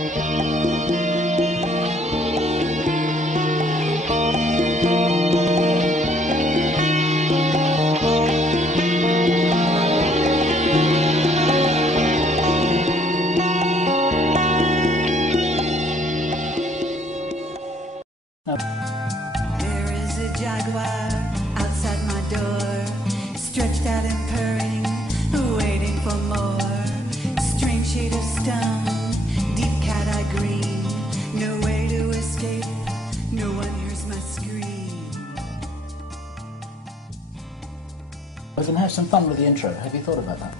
There is a jaguar outside my door, stretched out and purring, waiting for more. Strange shade of stone, deep cat-eye green, no way to escape, no one hears my scream. We're going to have some fun with the intro. Have you thought about that?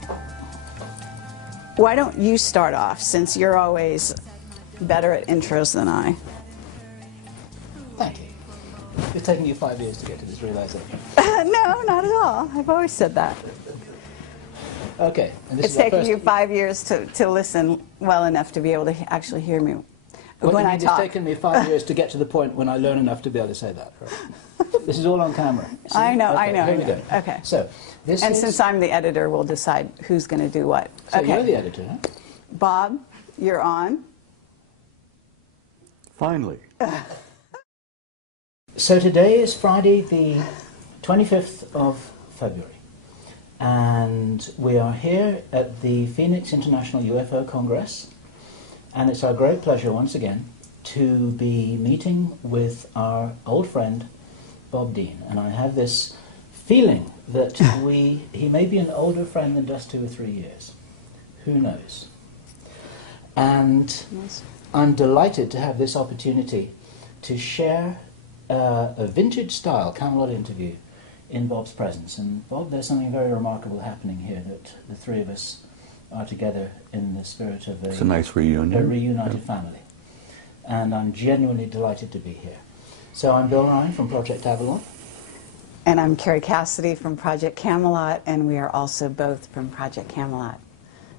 Why don't you start off, since you're always better at intros than I? Thank you. It's taken you 5 years to get to this realization. No, not at all. I've always said that. Okay. And this It's is our taken first... you 5 years to listen well enough to be able to actually hear me What when you I mean, talk. It's taken me 5 years to get to the point when I learn enough to be able to say that. Right? This is all on camera. See? I know, Okay, I know. Here I we know. go. Okay. So, this And is... since I'm the editor, we'll decide who's going to do what. So Okay. you're the editor, huh? Bob, you're on. Finally. So today is Friday the 25th of February, and we are here at the Phoenix International UFO Congress, and it's our great pleasure once again to be meeting with our old friend Bob Dean. And I have this feeling that he may be an older friend than just 2 or 3 years. Who knows? And I'm delighted to have this opportunity to share a vintage-style Camelot interview in Bob's presence. And Bob, there's something very remarkable happening here, that the three of us are together in the spirit of It's a nice reunion. a reunited family. And I'm genuinely delighted to be here. So I'm Bill Ryan from Project Avalon. And I'm Carrie Cassidy from Project Camelot, and we are also both from Project Camelot.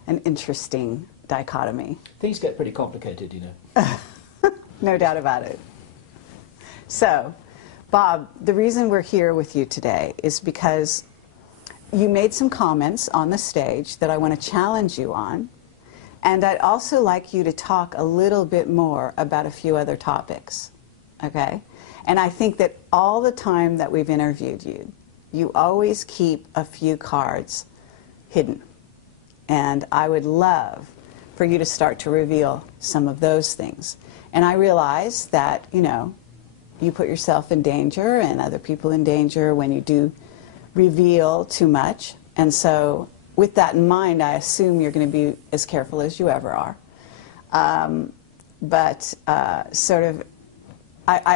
An interesting dichotomy. Things get pretty complicated, you know. No doubt about it. So, Bob, the reason we're here with you today is because you made some comments on the stage that I want to challenge you on, and I'd also like you to talk a little bit more about a few other topics, okay? And I think that all the time that we've interviewed you, you always keep a few cards hidden. And I would love for you to start to reveal some of those things. And I realize that, you know, you put yourself in danger and other people in danger when you do reveal too much. And so with that in mind, I assume you're going to be as careful as you ever are. I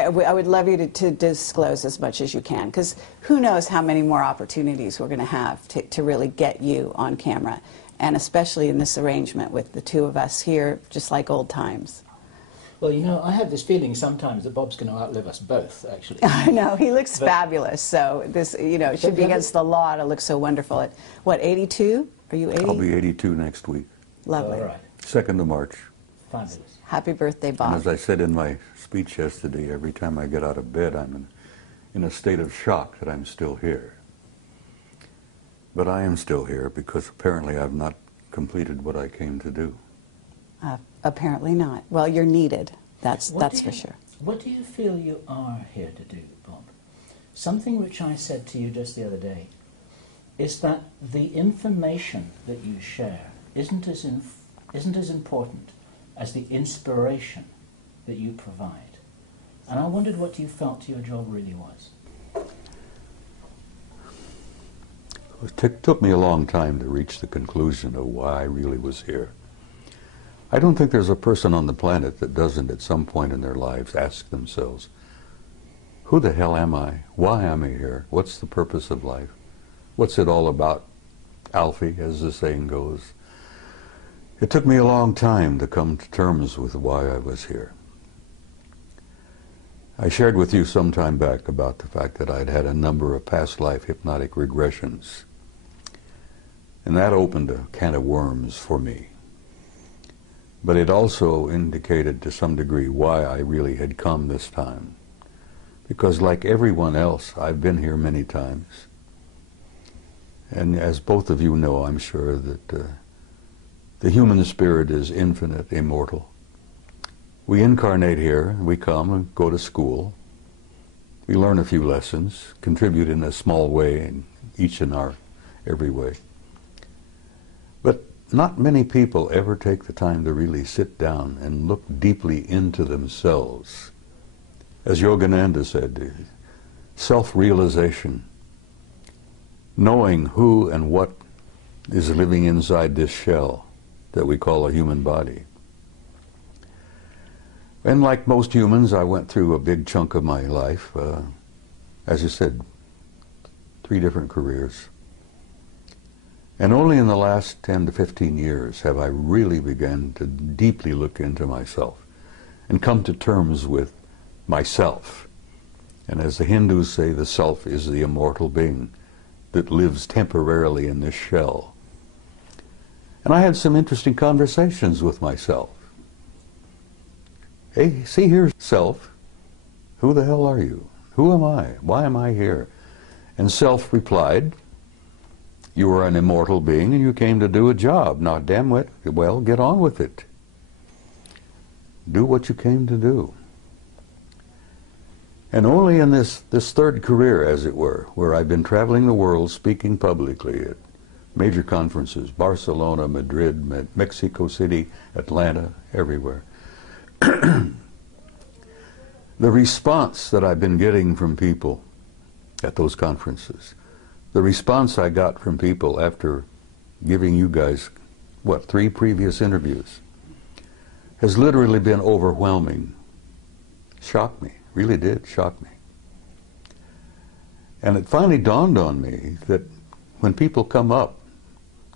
would love you to disclose as much as you can, because who knows how many more opportunities we're going to have to really get you on camera, and especially in this arrangement with the two of us here, just like old times. Well, you know, I have this feeling sometimes that Bob's going to outlive us both, actually. I know, he looks fabulous, so this, you know, it should be against the law to look so wonderful. At, what, 82? Are you 80? I'll be 82 next week. Lovely. All right. 2nd of March. Fabulous. Happy birthday, Bob. And as I said in my speech yesterday, every time I get out of bed, I'm in a state of shock that I'm still here. But I am still here because apparently I've not completed what I came to do. Apparently not. Well, you're needed. That's for sure. What do you feel you are here to do, Bob? Something which I said to you just the other day is that the information that you share isn't as important as the inspiration that you provide. And I wondered what you felt your job really was. It took me a long time to reach the conclusion of why I really was here. I don't think there's a person on the planet that doesn't at some point in their lives ask themselves, who the hell am I? Why am I here? What's the purpose of life? What's it all about? Alfie, as the saying goes. It took me a long time to come to terms with why I was here. I shared with you some time back about the fact that I'd had a number of past life hypnotic regressions. And that opened a can of worms for me. But it also indicated to some degree why I really had come this time. Because like everyone else, I've been here many times. And as both of you know, I'm sure that the human spirit is infinite, immortal. We incarnate here, we come and go to school. We learn a few lessons, contribute in a small way, in each in our every way. But not many people ever take the time to really sit down and look deeply into themselves. As Yogananda said, self-realization, knowing who and what is living inside this shell that we call a human body. And like most humans, I went through a big chunk of my life, as you said, 3 different careers. And only in the last 10 to 15 years have I really begun to deeply look into myself and come to terms with myself. And as the Hindus say, the self is the immortal being that lives temporarily in this shell. And I had some interesting conversations with myself. Hey, see here, self, who the hell are you? Who am I? Why am I here? And self replied, you are an immortal being and you came to do a job. Now, damn it, well, get on with it. Do what you came to do. And only in this third career, as it were, where I've been traveling the world speaking publicly at major conferences, Barcelona, Madrid, Mexico City, Atlanta, everywhere. The response that I've been getting from people at those conferences, the response I got from people after giving you guys, 3 previous interviews, has literally been overwhelming. Shocked me, really did shock me. And it finally dawned on me that when people come up,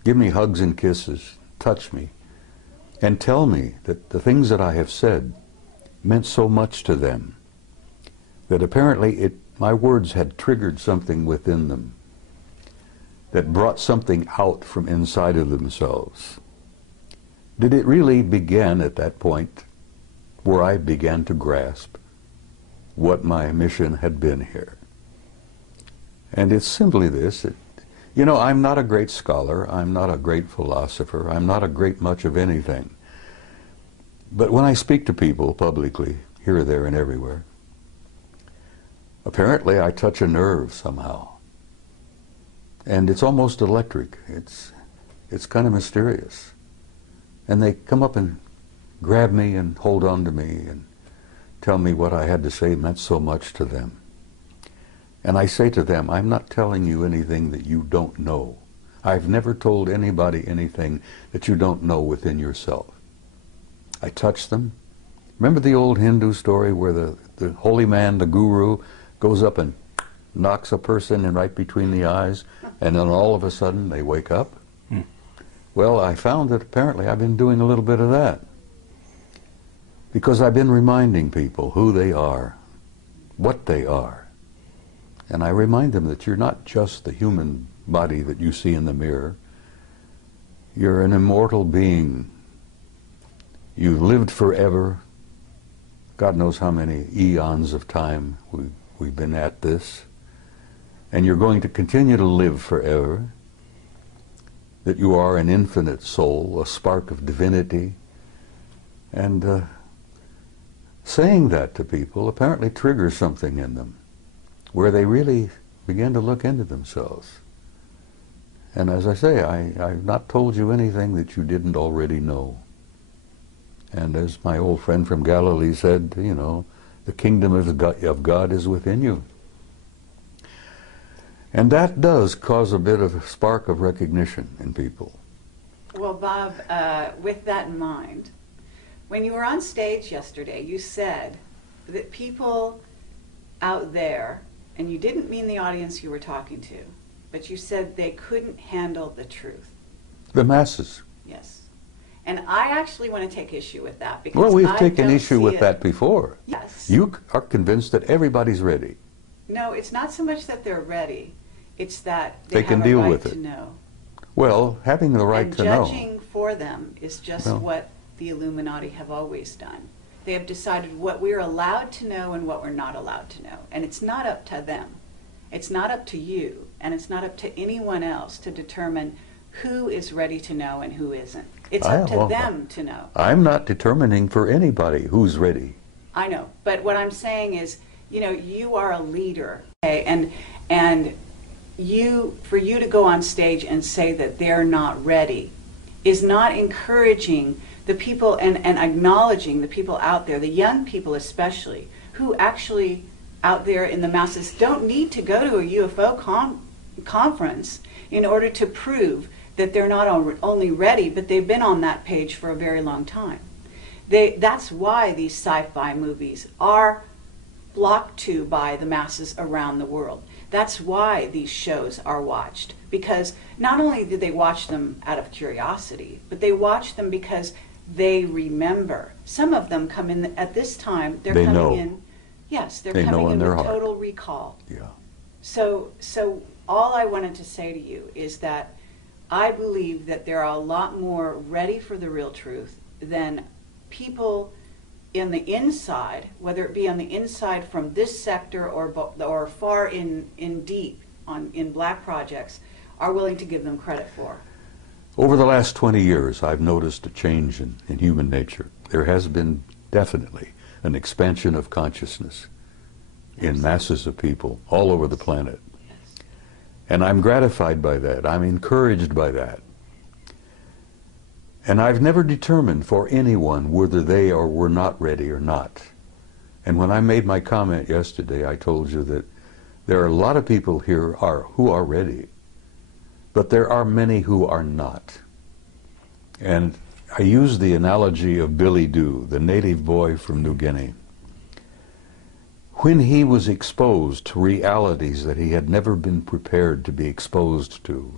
give me hugs and kisses, touch me, and tell me that the things that I have said meant so much to them, that apparently my words had triggered something within them, that brought something out from inside of themselves. Did it really begin at that point where I began to grasp what my mission had been here? And it's simply this. You know, I'm not a great scholar, I'm not a great philosopher, I'm not a great much of anything. But when I speak to people publicly, here, there, and everywhere, apparently I touch a nerve somehow. And it's almost electric. It's kind of mysterious. And they come up and grab me and hold on to me and tell me what I had to say meant so much to them. And I say to them, I'm not telling you anything that you don't know. I've never told anybody anything that you don't know within yourself. I touch them. Remember the old Hindu story where the holy man, the guru, goes up and knocks a person in right between the eyes, and then all of a sudden they wake up? Well, I found that apparently I've been doing a little bit of that, because I've been reminding people who they are, what they are. And I remind them that you're not just the human body that you see in the mirror. You're an immortal being. You've lived forever. God knows how many eons of time we've been at this. And you're going to continue to live forever. That you are an infinite soul, a spark of divinity. And saying that to people apparently triggers something in them, where they really begin to look into themselves. And as I say, I've not told you anything that you didn't already know. And as my old friend from Galilee said, you know, the kingdom of God is within you. And that does cause a bit of a spark of recognition in people. Well, Bob, with that in mind, when you were on stage yesterday, you said that people out there, and you didn't mean the audience you were talking to, but you said they couldn't handle the truth. The masses. Yes. And I actually want to take issue with that, because well, we've taken issue with that before. Yes. You are convinced that everybody's ready. No, it's not so much that they're ready. It's that they can deal with it. to know. Well, having the right to know. And judging for them is just what the Illuminati have always done. They have decided what we're allowed to know and what we're not allowed to know. And it's not up to them. It's not up to you, and it's not up to anyone else to determine who is ready to know and who isn't. It's up to them to know. I'm not determining for anybody who's ready. I know, but what I'm saying is, you know, you are a leader, okay? And for you to go on stage and say that they're not ready is not encouraging the people and acknowledging the people out there, the young people especially, who actually out there in the masses don't need to go to a UFO conference in order to prove that they're not only ready, but they've been on that page for a very long time. That's why these sci-fi movies are flocked to by the masses around the world. That's why these shows are watched, because not only do they watch them out of curiosity, but they watch them because they remember. Some of them come in at this time, they're coming in, yes, they're coming in with total recall. Yeah. So all I wanted to say to you is that I believe that there are a lot more ready for the real truth than people in the inside, whether it be on the inside from this sector or far in deep in black projects, are willing to give them credit for. Over the last 20 years, I've noticed a change in human nature. There has been definitely an expansion of consciousness in masses of people all over the planet. And I'm gratified by that. I'm encouraged by that. And I've never determined for anyone whether they were not ready or not. And when I made my comment yesterday, I told you that there are a lot of people here who are ready, but there are many who are not. And I used the analogy of Billy Doo, the native boy from New Guinea. When he was exposed to realities that he had never been prepared to be exposed to,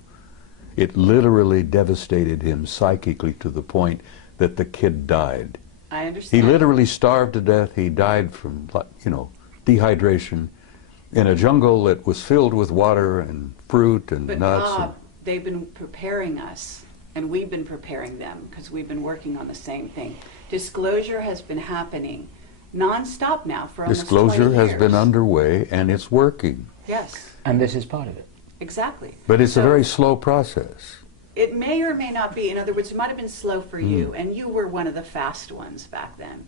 it literally devastated him psychically to the point that the kid died. I understand. He literally starved to death. He died from, dehydration in a jungle that was filled with water and fruit and nuts. Bob, they've been preparing us, and we've been preparing them because we've been working on the same thing. Disclosure has been happening non-stop now for almost 20 years. Disclosure has been underway, and it's working. Yes. And this is part of it. Exactly. But it's a very slow process. It may or may not be. In other words, it might have been slow for you, and you were one of the fast ones back then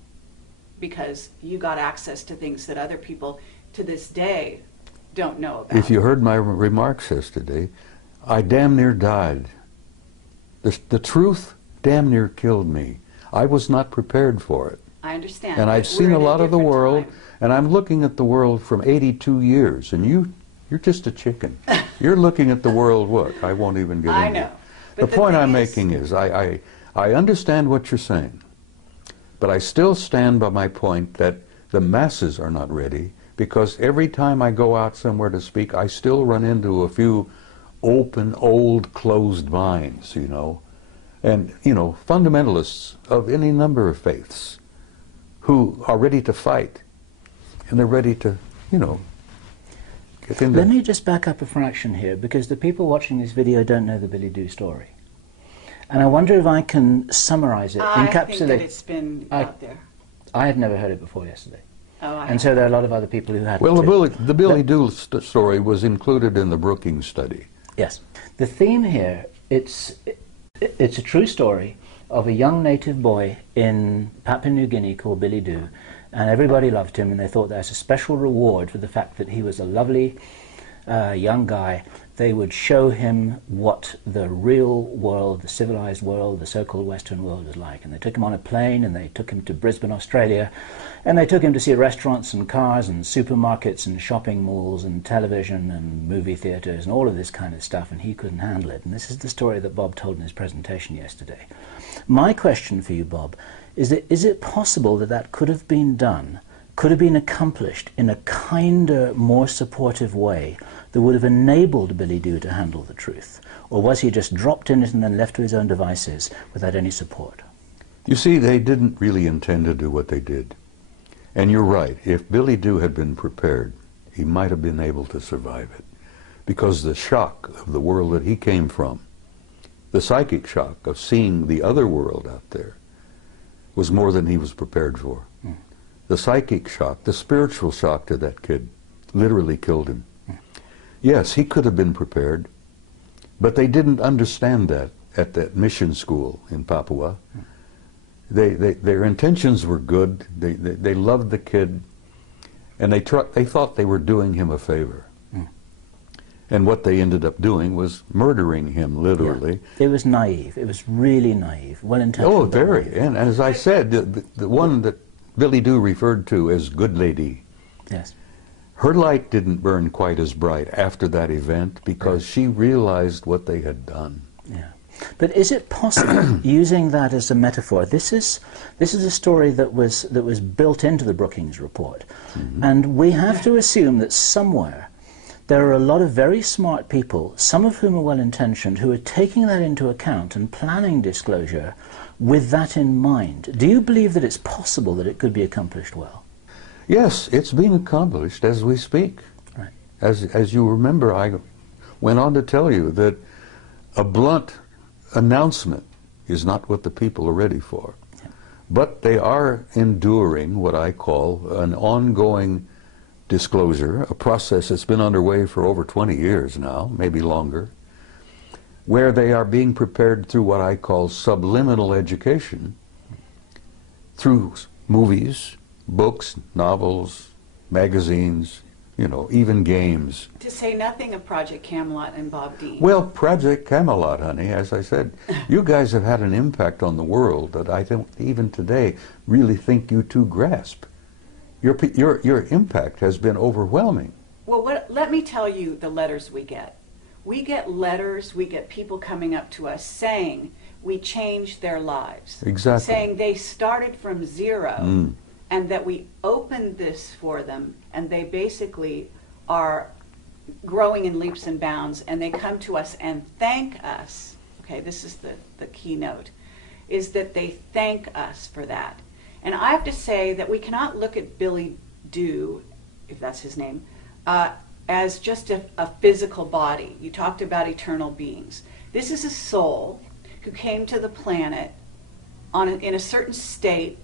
because you got access to things that other people to this day don't know about. If you heard my remarks yesterday, I damn near died. The truth damn near killed me. I was not prepared for it. I understand. And I've seen a lot of the world, and I'm looking at the world from 82 years, and you're just a chicken. You're looking at the world, what? I won't even get into it. I know. The point I'm making is I understand what you're saying, but I still stand by my point that the masses are not ready, because every time I go out somewhere to speak, I still run into a few open, old, closed minds, and, fundamentalists of any number of faiths who are ready to fight, and they're ready to, get into... Let me just back up a fraction here, because the people watching this video don't know the Billy Doo story. And I wonder if I can summarize it, encapsulate... I think that it's been out there. I had never heard it before yesterday. Oh, and so there are a lot of other people who hadn't. Well, the Billy Doo story was included in the Brookings study. Yes. The theme here, it's a true story of a young native boy in Papua New Guinea called Billy Doo, and everybody loved him, and they thought there's a special reward for the fact that he was a lovely young guy. They would show him what the real world, the civilized world, the so-called Western world was like. And they took him on a plane, and they took him to Brisbane, Australia, and they took him to see restaurants and cars and supermarkets and shopping malls and television and movie theaters and all of this kind of stuff, and he couldn't handle it. And this is the story that Bob told in his presentation yesterday. My question for you, Bob, is it possible that that could have been done, could have been accomplished in a kinder, more supportive way that would have enabled Billy Doo to handle the truth? Or was he just dropped in it and then left to his own devices without any support? You see, they didn't really intend to do what they did. And you're right, if Billy Doo had been prepared, he might have been able to survive it. Because the shock of the world that he came from, the psychic shock of seeing the other world out there, was more than he was prepared for. The psychic shock, the spiritual shock to that kid, literally killed him. Yes, he could have been prepared, But they didn't understand that at that mission school in Papua. Their intentions were good. They loved the kid, and they thought they were doing him a favor. And what they ended up doing was murdering him, literally. Yeah. It was naive. It was really naive. Well-intentioned. Oh, very. And as I said, the one that Billy Doo referred to as Good Lady, yes, her light didn't burn quite as bright after that event because she realized what they had done. Yeah. But is it possible, using that as a metaphor, this is a story that was built into the Brookings report, and we have to assume that somewhere there are a lot of very smart people, some of whom are well-intentioned, who are taking that into account and planning disclosure with that in mind. Do you believe that it's possible that it could be accomplished well? Yes, it's being accomplished as we speak. Right. As you remember, I went on to tell you that a blunt announcement is not what the people are ready for. Yeah. But they are enduring what I call an ongoing disclosure, a process that's been underway for over 20 years now, maybe longer, where they are being prepared through what I call subliminal education, through movies, books, novels, magazines, you know, even games. To say nothing of Project Camelot and Bob Dean. Well, Project Camelot, honey, as I said, you guys have had an impact on the world that I don't even today really think you two grasp. Your impact has been overwhelming. Well, let me tell you the letters we get. We get letters, we get people coming up to us saying we changed their lives. Exactly. Saying they started from zero and that we opened this for them and they basically are growing in leaps and bounds and they come to us and thank us. Okay, this is the keynote, is that they thank us for that. And I have to say that we cannot look at Billy Doo, if that's his name, as just a physical body. You talked about eternal beings. This is a soul who came to the planet in a certain state,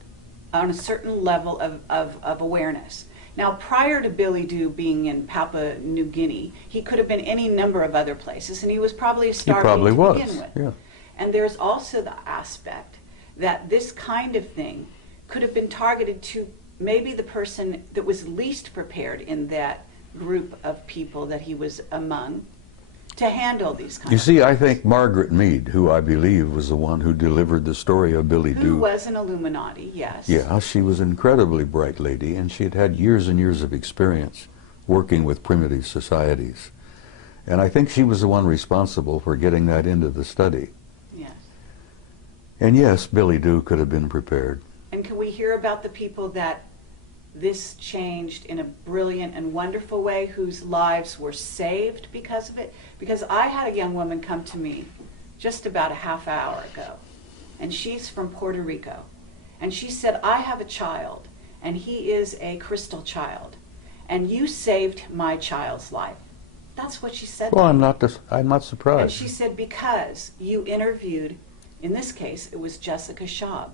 on a certain level of awareness. Now, prior to Billy Doo being in Papua New Guinea, he could have been any number of other places, and he was probably a star to begin with. Yeah. And there's also the aspect that this kind of thing could have been targeted to maybe the person that was least prepared in that group of people that he was among to handle these kinds of things. You see, I think Margaret Mead, who I believe was the one who delivered the story of Billy Doo. Who was an Illuminati, yes. Yeah, she was an incredibly bright lady, and she had had years and years of experience working with primitive societies. And I think she was the one responsible for getting that into the study. Yes. And yes, Billy Doo could have been prepared. And can we hear about the people that this changed in a brilliant and wonderful way, whose lives were saved because of it? Because I had a young woman come to me just about a half hour ago, and she's from Puerto Rico. And she said, I have a child, and he is a crystal child, and you saved my child's life. That's what she said. Well, I'm not surprised. And she said, because you interviewed, in this case, it was Jessica Schaub.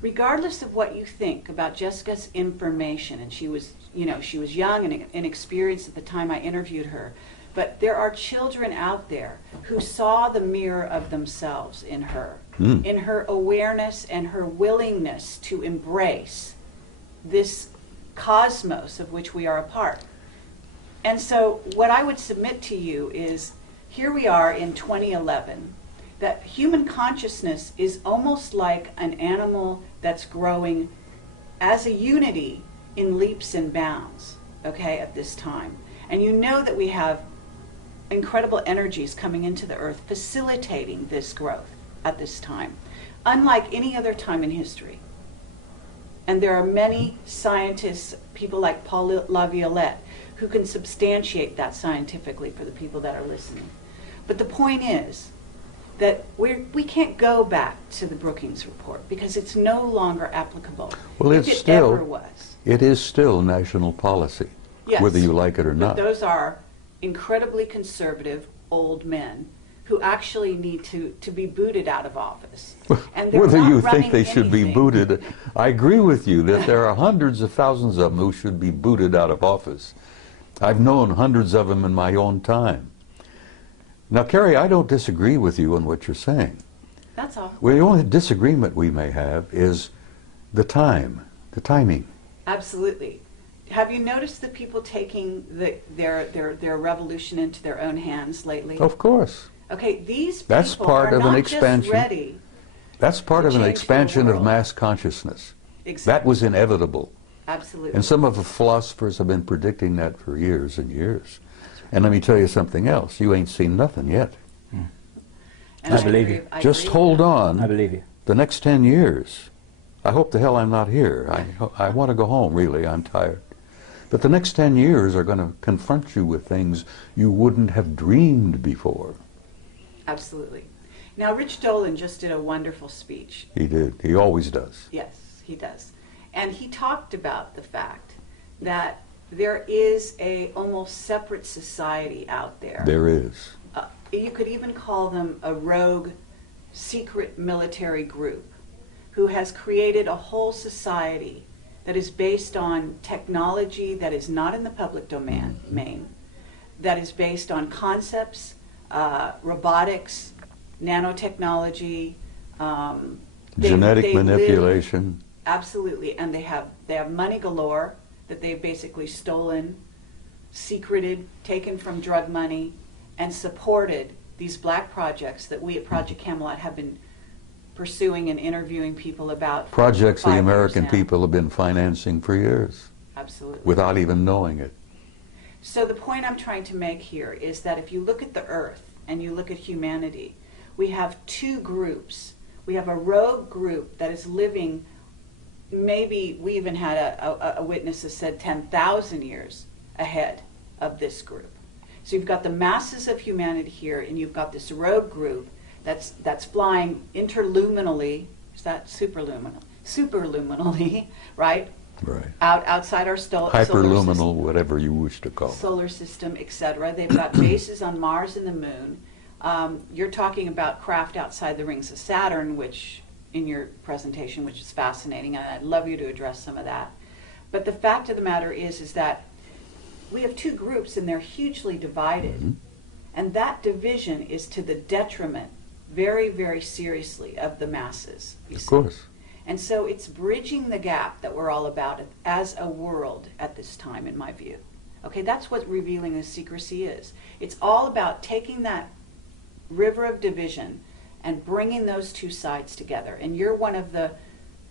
Regardless of what you think about Jessica's information, and she was young and inexperienced at the time I interviewed her, but there are children out there who saw the mirror of themselves in her, in her awareness and her willingness to embrace this cosmos of which we are a part. And so what I would submit to you is, here we are in 2011, that human consciousness is almost like an animal that's growing as a unity in leaps and bounds, okay, at this time. And you know that we have incredible energies coming into the earth facilitating this growth at this time, unlike any other time in history. And there are many scientists, people like Paul Laviolette, who can substantiate that scientifically for the people that are listening. But the point is that we can't go back to the Brookings report because it's no longer applicable. Well, if it ever was. It is still national policy, Yes, whether you like it or not. But those are incredibly conservative old men who actually need to be booted out of office. And they're Whether not you think running they should be anything. booted, I agree with you that there are hundreds of thousands of them who should be booted out of office. I've known hundreds of them in my own time. Now, Carrie, I don't disagree with you on what you're saying. That's all. Well, the only disagreement we may have is the timing. Absolutely. Have you noticed the people taking their revolution into their own hands lately? Of course. Okay, these people That's part are of an not expansion. just ready. That's part to of an change the expansion of world. mass consciousness. Exactly. That was inevitable. Absolutely. And some of the philosophers have been predicting that for years and years. And let me tell you something else. You ain't seen nothing yet. And I believe you. Just hold on. I believe you. The next 10 years, I hope the hell I'm not here. I want to go home, really. I'm tired. But the next 10 years are going to confront you with things you wouldn't have dreamed before. Absolutely. Now, Rich Dolan just did a wonderful speech. He did. He always does. Yes, he does. And he talked about the fact that there is a almost separate society out there. There is. You could even call them a rogue, secret military group who has created a whole society that is based on technology that is not in the public domain, that is based on concepts, robotics, nanotechnology, Genetic manipulation. Absolutely, and they have money galore that they've basically stolen, secreted, taken from drug money, and supported these black projects that we at Project Camelot have been pursuing and interviewing people about. Projects for the 5 years American now. people have been financing for years Absolutely. without even knowing it. So the point I'm trying to make here is that if you look at the earth and you look at humanity, we have two groups. We have a rogue group that is living, maybe we even had a witness that said 10,000 years ahead of this group. So you've got the masses of humanity here, and you've got this rogue group that's flying interluminally. Is that superluminal? Superluminally, right? Right. Outside our solar system. Hyperluminal, whatever you wish to call it. Solar system, etc. They've got bases on Mars and the Moon. You're talking about craft outside the rings of Saturn, which in your presentation, which is fascinating, and I'd love you to address some of that. But the fact of the matter is that we have two groups, and they're hugely divided, and that division is to the detriment, very, very seriously, of the masses. Of course. And so it's bridging the gap that we're all about as a world at this time, in my view. Okay, that's what revealing the secrecy is. It's all about taking that river of division and bringing those two sides together. And you're one of the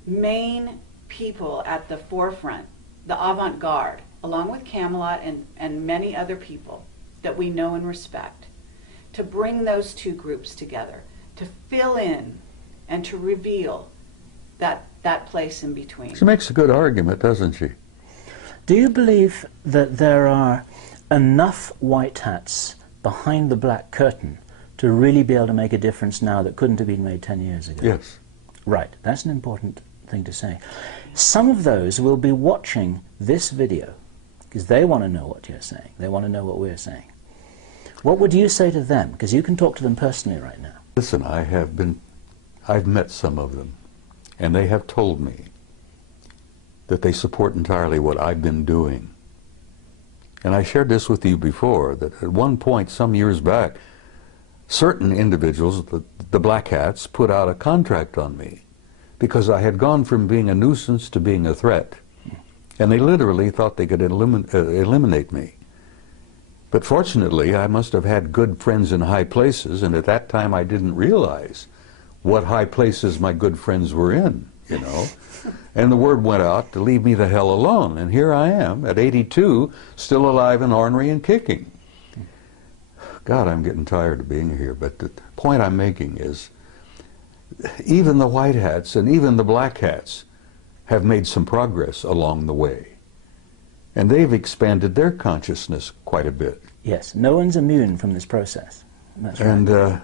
main people at the forefront, the avant-garde, along with Camelot and many other people that we know and respect, to bring those two groups together, to fill in and to reveal that place in between. She makes a good argument, doesn't she? Do you believe that there are enough white hats behind the black curtain to really be able to make a difference now that couldn't have been made 10 years ago? Yes. Right, that's an important thing to say. Some of those will be watching this video because they want to know what you're saying. They want to know what we're saying. What would you say to them? Because you can talk to them personally right now. Listen, I've met some of them, and they have told me that they support entirely what I've been doing. And I shared this with you before, that at one point, some years back, certain individuals, the black hats, put out a contract on me because I had gone from being a nuisance to being a threat. And they literally thought they could eliminate me. But fortunately, I must have had good friends in high places, and at that time I didn't realize what high places my good friends were in, you know. And the word went out to leave me the hell alone. And here I am, at 82, still alive and ornery and kicking. God, I'm getting tired of being here. But the point I'm making is, even the white hats and even the black hats have made some progress along the way. And they've expanded their consciousness quite a bit. Yes, no one's immune from this process. That's right. And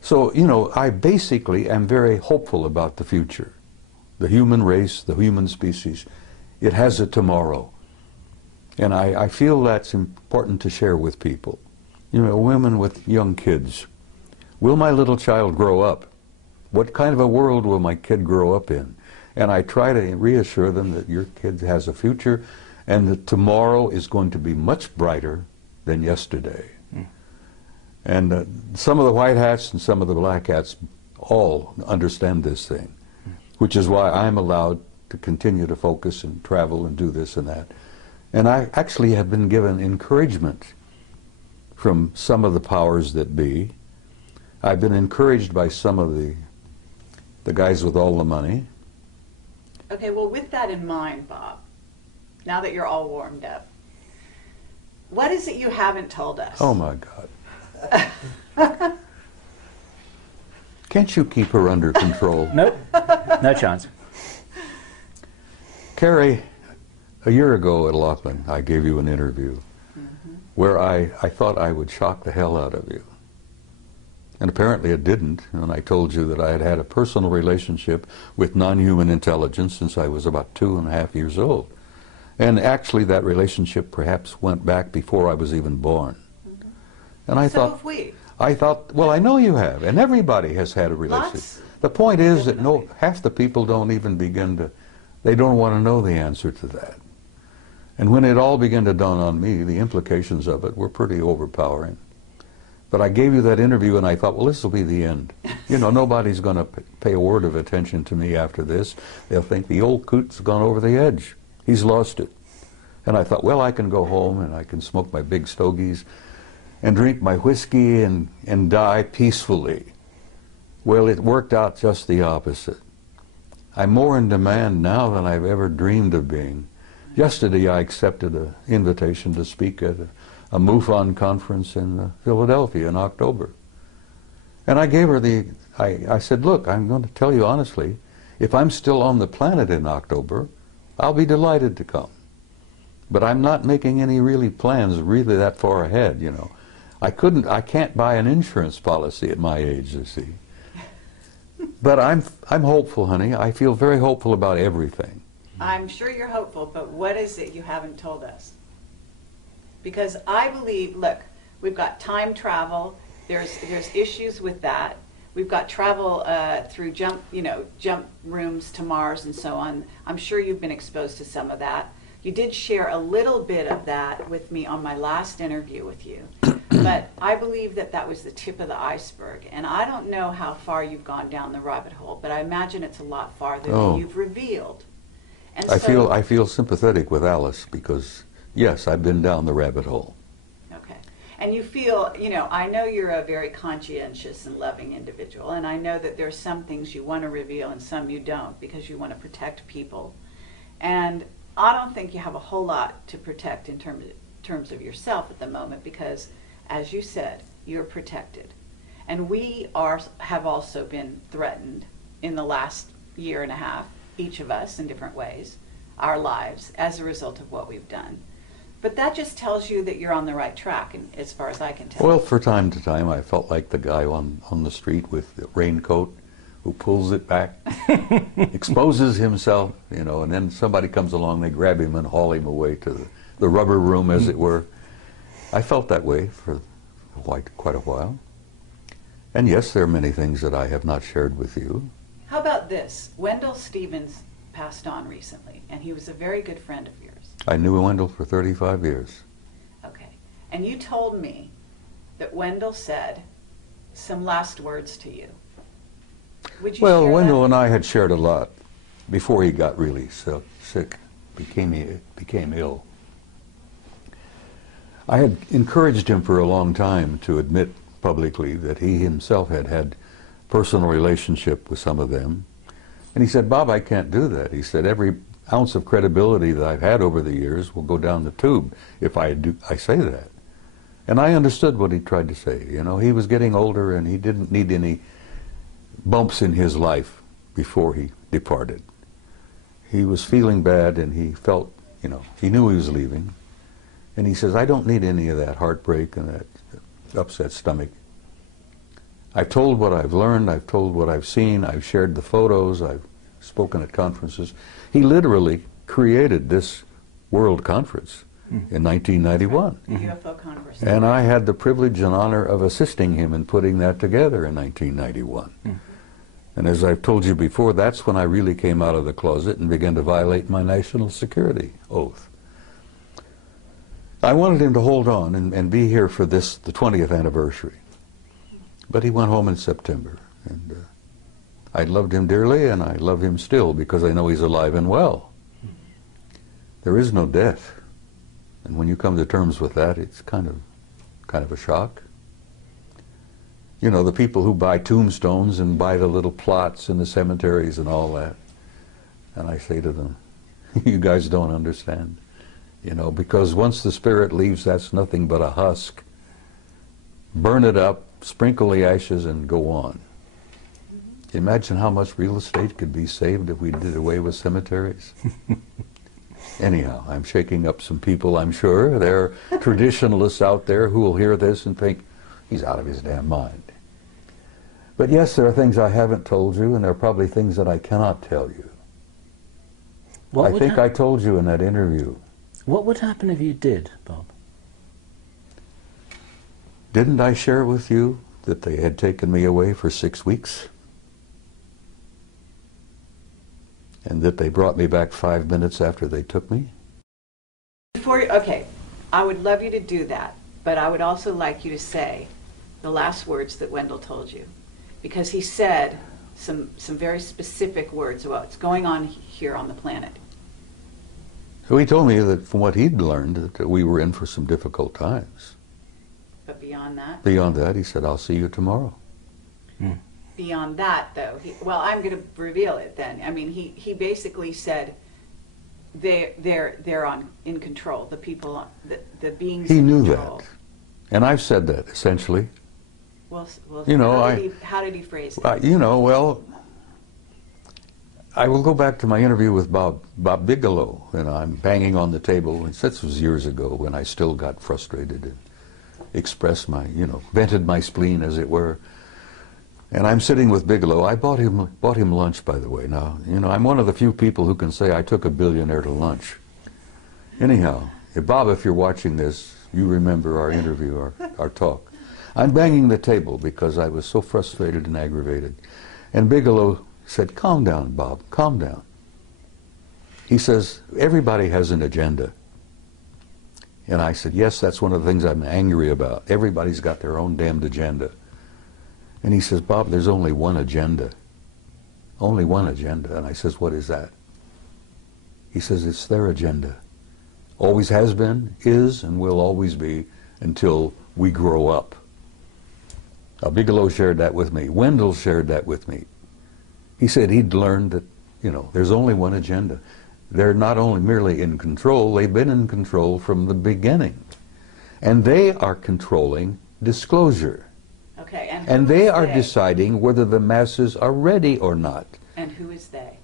so, you know, I basically am very hopeful about the future. The human race, the human species, it has a tomorrow. And I feel that's important to share with people. You know, women with young kids. Will my little child grow up? What kind of a world will my kid grow up in? And I try to reassure them that your kid has a future and that tomorrow is going to be much brighter than yesterday. And some of the white hats and some of the black hats all understand this thing, which is why I'm allowed to continue to focus and travel and do this and that. And I actually have been given encouragement from some of the powers that be. I've been encouraged by some of the guys with all the money. Okay, well, with that in mind, Bob, now that you're all warmed up, what is it you haven't told us? Oh, my God. Can't you keep her under control? Nope, no chance. Carrie, a year ago at Laughlin, I gave you an interview where I thought I would shock the hell out of you. And apparently it didn't. And I told you that I had had a personal relationship with non-human intelligence since I was about 2.5 years old. And actually that relationship perhaps went back before I was even born. And I thought, have we. I thought, well, I know you have, and everybody has had a relationship. The point is that half the people don't even begin to, they don't want to know the answer to that. And when it all began to dawn on me, the implications of it were pretty overpowering. But I gave you that interview and I thought, well, this will be the end. You know, nobody's going to pay a word of attention to me after this. They'll think the old coot's gone over the edge. He's lost it. And I thought, well, I can go home and I can smoke my big stogies and drink my whiskey and die peacefully. Well, it worked out just the opposite. I'm more in demand now than I've ever dreamed of being. Yesterday I accepted an invitation to speak at a MUFON conference in Philadelphia in October. And I gave her I said, look, I'm going to tell you honestly, if I'm still on the planet in October, I'll be delighted to come. But I'm not making any plans really that far ahead, you know. I can't buy an insurance policy at my age, you see. But I'm hopeful, honey. I feel very hopeful about everything. I'm sure you're hopeful, but what is it you haven't told us? Because I believe, look, we've got time travel. There's issues with that. We've got travel through jump rooms to Mars and so on. I'm sure you've been exposed to some of that. You did share a little bit of that with me on my last interview with you. But I believe that that was the tip of the iceberg. And I don't know how far you've gone down the rabbit hole, but I imagine it's a lot farther than you've revealed. And I feel sympathetic with Alice because, yes, I've been down the rabbit hole. Okay. And you feel, I know you're a very conscientious and loving individual, and I know that there's some things you want to reveal and some you don't because you want to protect people. And I don't think you have a whole lot to protect in terms of yourself at the moment because, as you said, you're protected. And we have also been threatened in the last 1.5 years, each of us in different ways, our lives, as a result of what we've done. But that just tells you that you're on the right track, and as far as I can tell. Well, for time to time, I felt like the guy on the street with the raincoat who pulls it back, exposes himself, and then somebody comes along, they grab him and haul him away to the rubber room, as it were. I felt that way for quite a while. And yes, there are many things that I have not shared with you. How about this? Wendell Stevens passed on recently, and he was a very good friend of yours. I knew Wendell for 35 years. Okay. And you told me that Wendell said some last words to you. Would you Well, share Wendell that? and I had shared a lot before he got really sick, became ill. I had encouraged him for a long time to admit publicly that he himself had had personal relationship with some of them. And he said, Bob, I can't do that. He said, every ounce of credibility that I've had over the years will go down the tube if I say that. And I understood what he tried to say. He was getting older and he didn't need any bumps in his life before he departed. He was feeling bad and he felt, he knew he was leaving. And he says, I don't need any of that heartbreak and that upset stomach. I've told what I've learned, I've told what I've seen, I've shared the photos, I've spoken at conferences. He literally created this world conference in 1991. The UFO Congress. And I had the privilege and honor of assisting him in putting that together in 1991. And as I've told you before, that's when I really came out of the closet and began to violate my national security oath. I wanted him to hold on and be here for the 20th anniversary. But he went home in September, and I loved him dearly, and I love him still because I know he's alive and well. There is no death, and when you come to terms with that, it's kind of a shock. You know, the people who buy tombstones and buy the little plots in the cemeteries and all that, and I say to them, you guys don't understand, you know, because once the spirit leaves, that's nothing but a husk. Burn it up, sprinkle the ashes, and go on. Imagine how much real estate could be saved if we did away with cemeteries. Anyhow, I'm shaking up some people, I'm sure. There are traditionalists out there who will hear this and think, he's out of his damn mind. But yes, there are things I haven't told you, and there are probably things that I cannot tell you. I think I told you in that interview. What would happen if you did, Bob? Didn't I share with you that they had taken me away for 6 weeks? And that they brought me back 5 minutes after they took me? Okay, I would love you to do that, but I would also like you to say the last words that Wendell told you, because he said some very specific words about what's going on here on the planet. So he told me that from what he'd learned, that we were in for some difficult times. But beyond that? Beyond that, he said, I'll see you tomorrow. Beyond that, though, well, I'm going to reveal it then. I mean, he basically said they're in control. The people, the beings. He in knew control. that, and I've said that essentially. Well, you know, how did he phrase it? You know, well, I will go back to my interview with Bob Bigelow, and I'm banging on the table. And this was years ago when I still got frustrated and expressed my, vented my spleen, as it were. And I'm sitting with Bigelow. I bought him lunch, by the way. Now, I'm one of the few people who can say I took a billionaire to lunch. Anyhow, Bob, if you're watching this, you remember our interview, our talk. I'm banging the table because I was so frustrated and aggravated. And Bigelow said, calm down, Bob, calm down. He says, everybody has an agenda. And I said, yes, that's one of the things I'm angry about. Everybody's got their own damned agenda. And he says, Bob, there's only one agenda. Only one agenda. And I says, what is that? He says, it's their agenda. Always has been, is, and will always be until we grow up. Now, Bigelow shared that with me. Wendell shared that with me. He said he'd learned that, there's only one agenda. They're not only merely in control, they've been in control from the beginning. And they are controlling disclosure. Okay, and they are deciding whether the masses are ready or not. And who is they?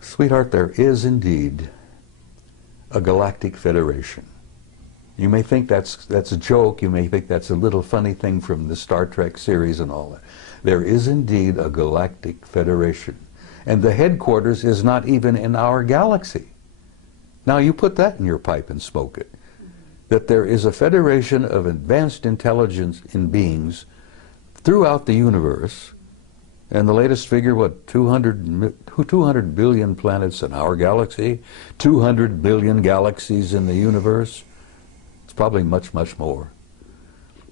Sweetheart, there is indeed a galactic federation. You may think that's a joke, you may think that's a little funny thing from the Star Trek series and all that. There is indeed a galactic federation. And the headquarters is not even in our galaxy. Now you put that in your pipe and smoke it. That there is a federation of advanced intelligence in beings throughout the universe, and the latest figure, 200 billion planets in our galaxy, 200 billion galaxies in the universe. It's probably much, much more.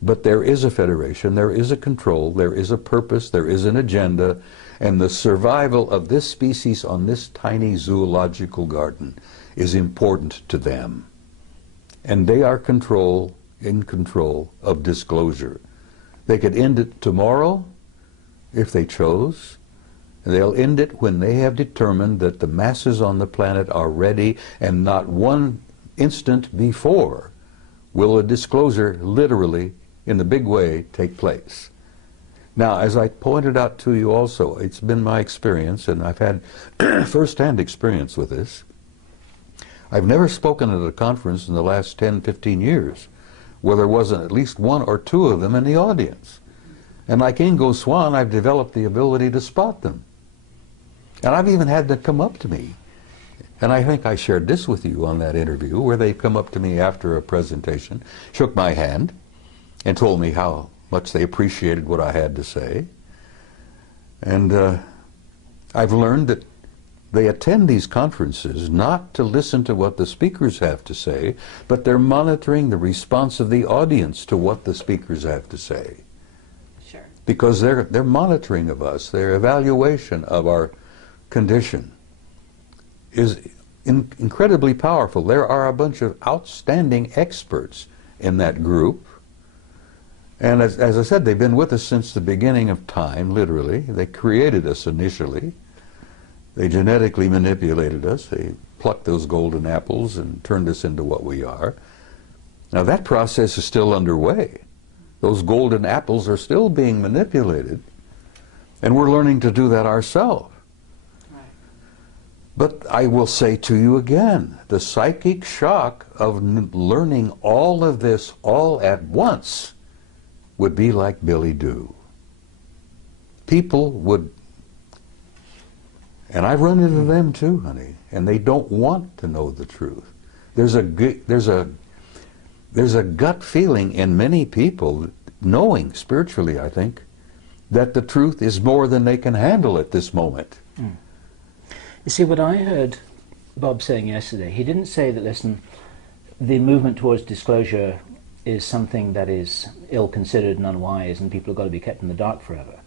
But there is a federation, there is a control, there is a purpose, there is an agenda, and the survival of this species on this tiny zoological garden is important to them. And they are in control of disclosure. They could end it tomorrow if they chose. They'll end it when they have determined that the masses on the planet are ready, and not one instant before will a disclosure literally, in the big way, take place. Now, as I pointed out to you also, it's been my experience, and I've had first-hand experience with this. I've never spoken at a conference in the last 10, 15 years where there wasn't at least one or two of them in the audience. And like Ingo Swann, I've developed the ability to spot them. And I've even had them come up to me. And I think I shared this with you on that interview, where they come up to me after a presentation, shook my hand, and told me how much they appreciated what I had to say. And I've learned that they attend these conferences not to listen to what the speakers have to say, but they're monitoring the response of the audience to what the speakers have to say. Sure. Because they're monitoring of us, their evaluation of our condition is incredibly powerful. There are a bunch of outstanding experts in that group. And as I said, they've been with us since the beginning of time, literally. They created us initially. They genetically manipulated us. They plucked those golden apples and turned us into what we are. Now that process is still underway. Those golden apples are still being manipulated, and we're learning to do that ourselves. But I will say to you again, the psychic shock of learning all of this all at once would be like Billy Do. People would, and I've run into them too, honey, and they don't want to know the truth. There's a gut feeling in many people, knowing spiritually, I think, that the truth is more than they can handle at this moment. Mm. You see, what I heard Bob saying yesterday, he didn't say that, listen, the movement towards disclosure is something that is ill-considered and unwise and people have got to be kept in the dark forever.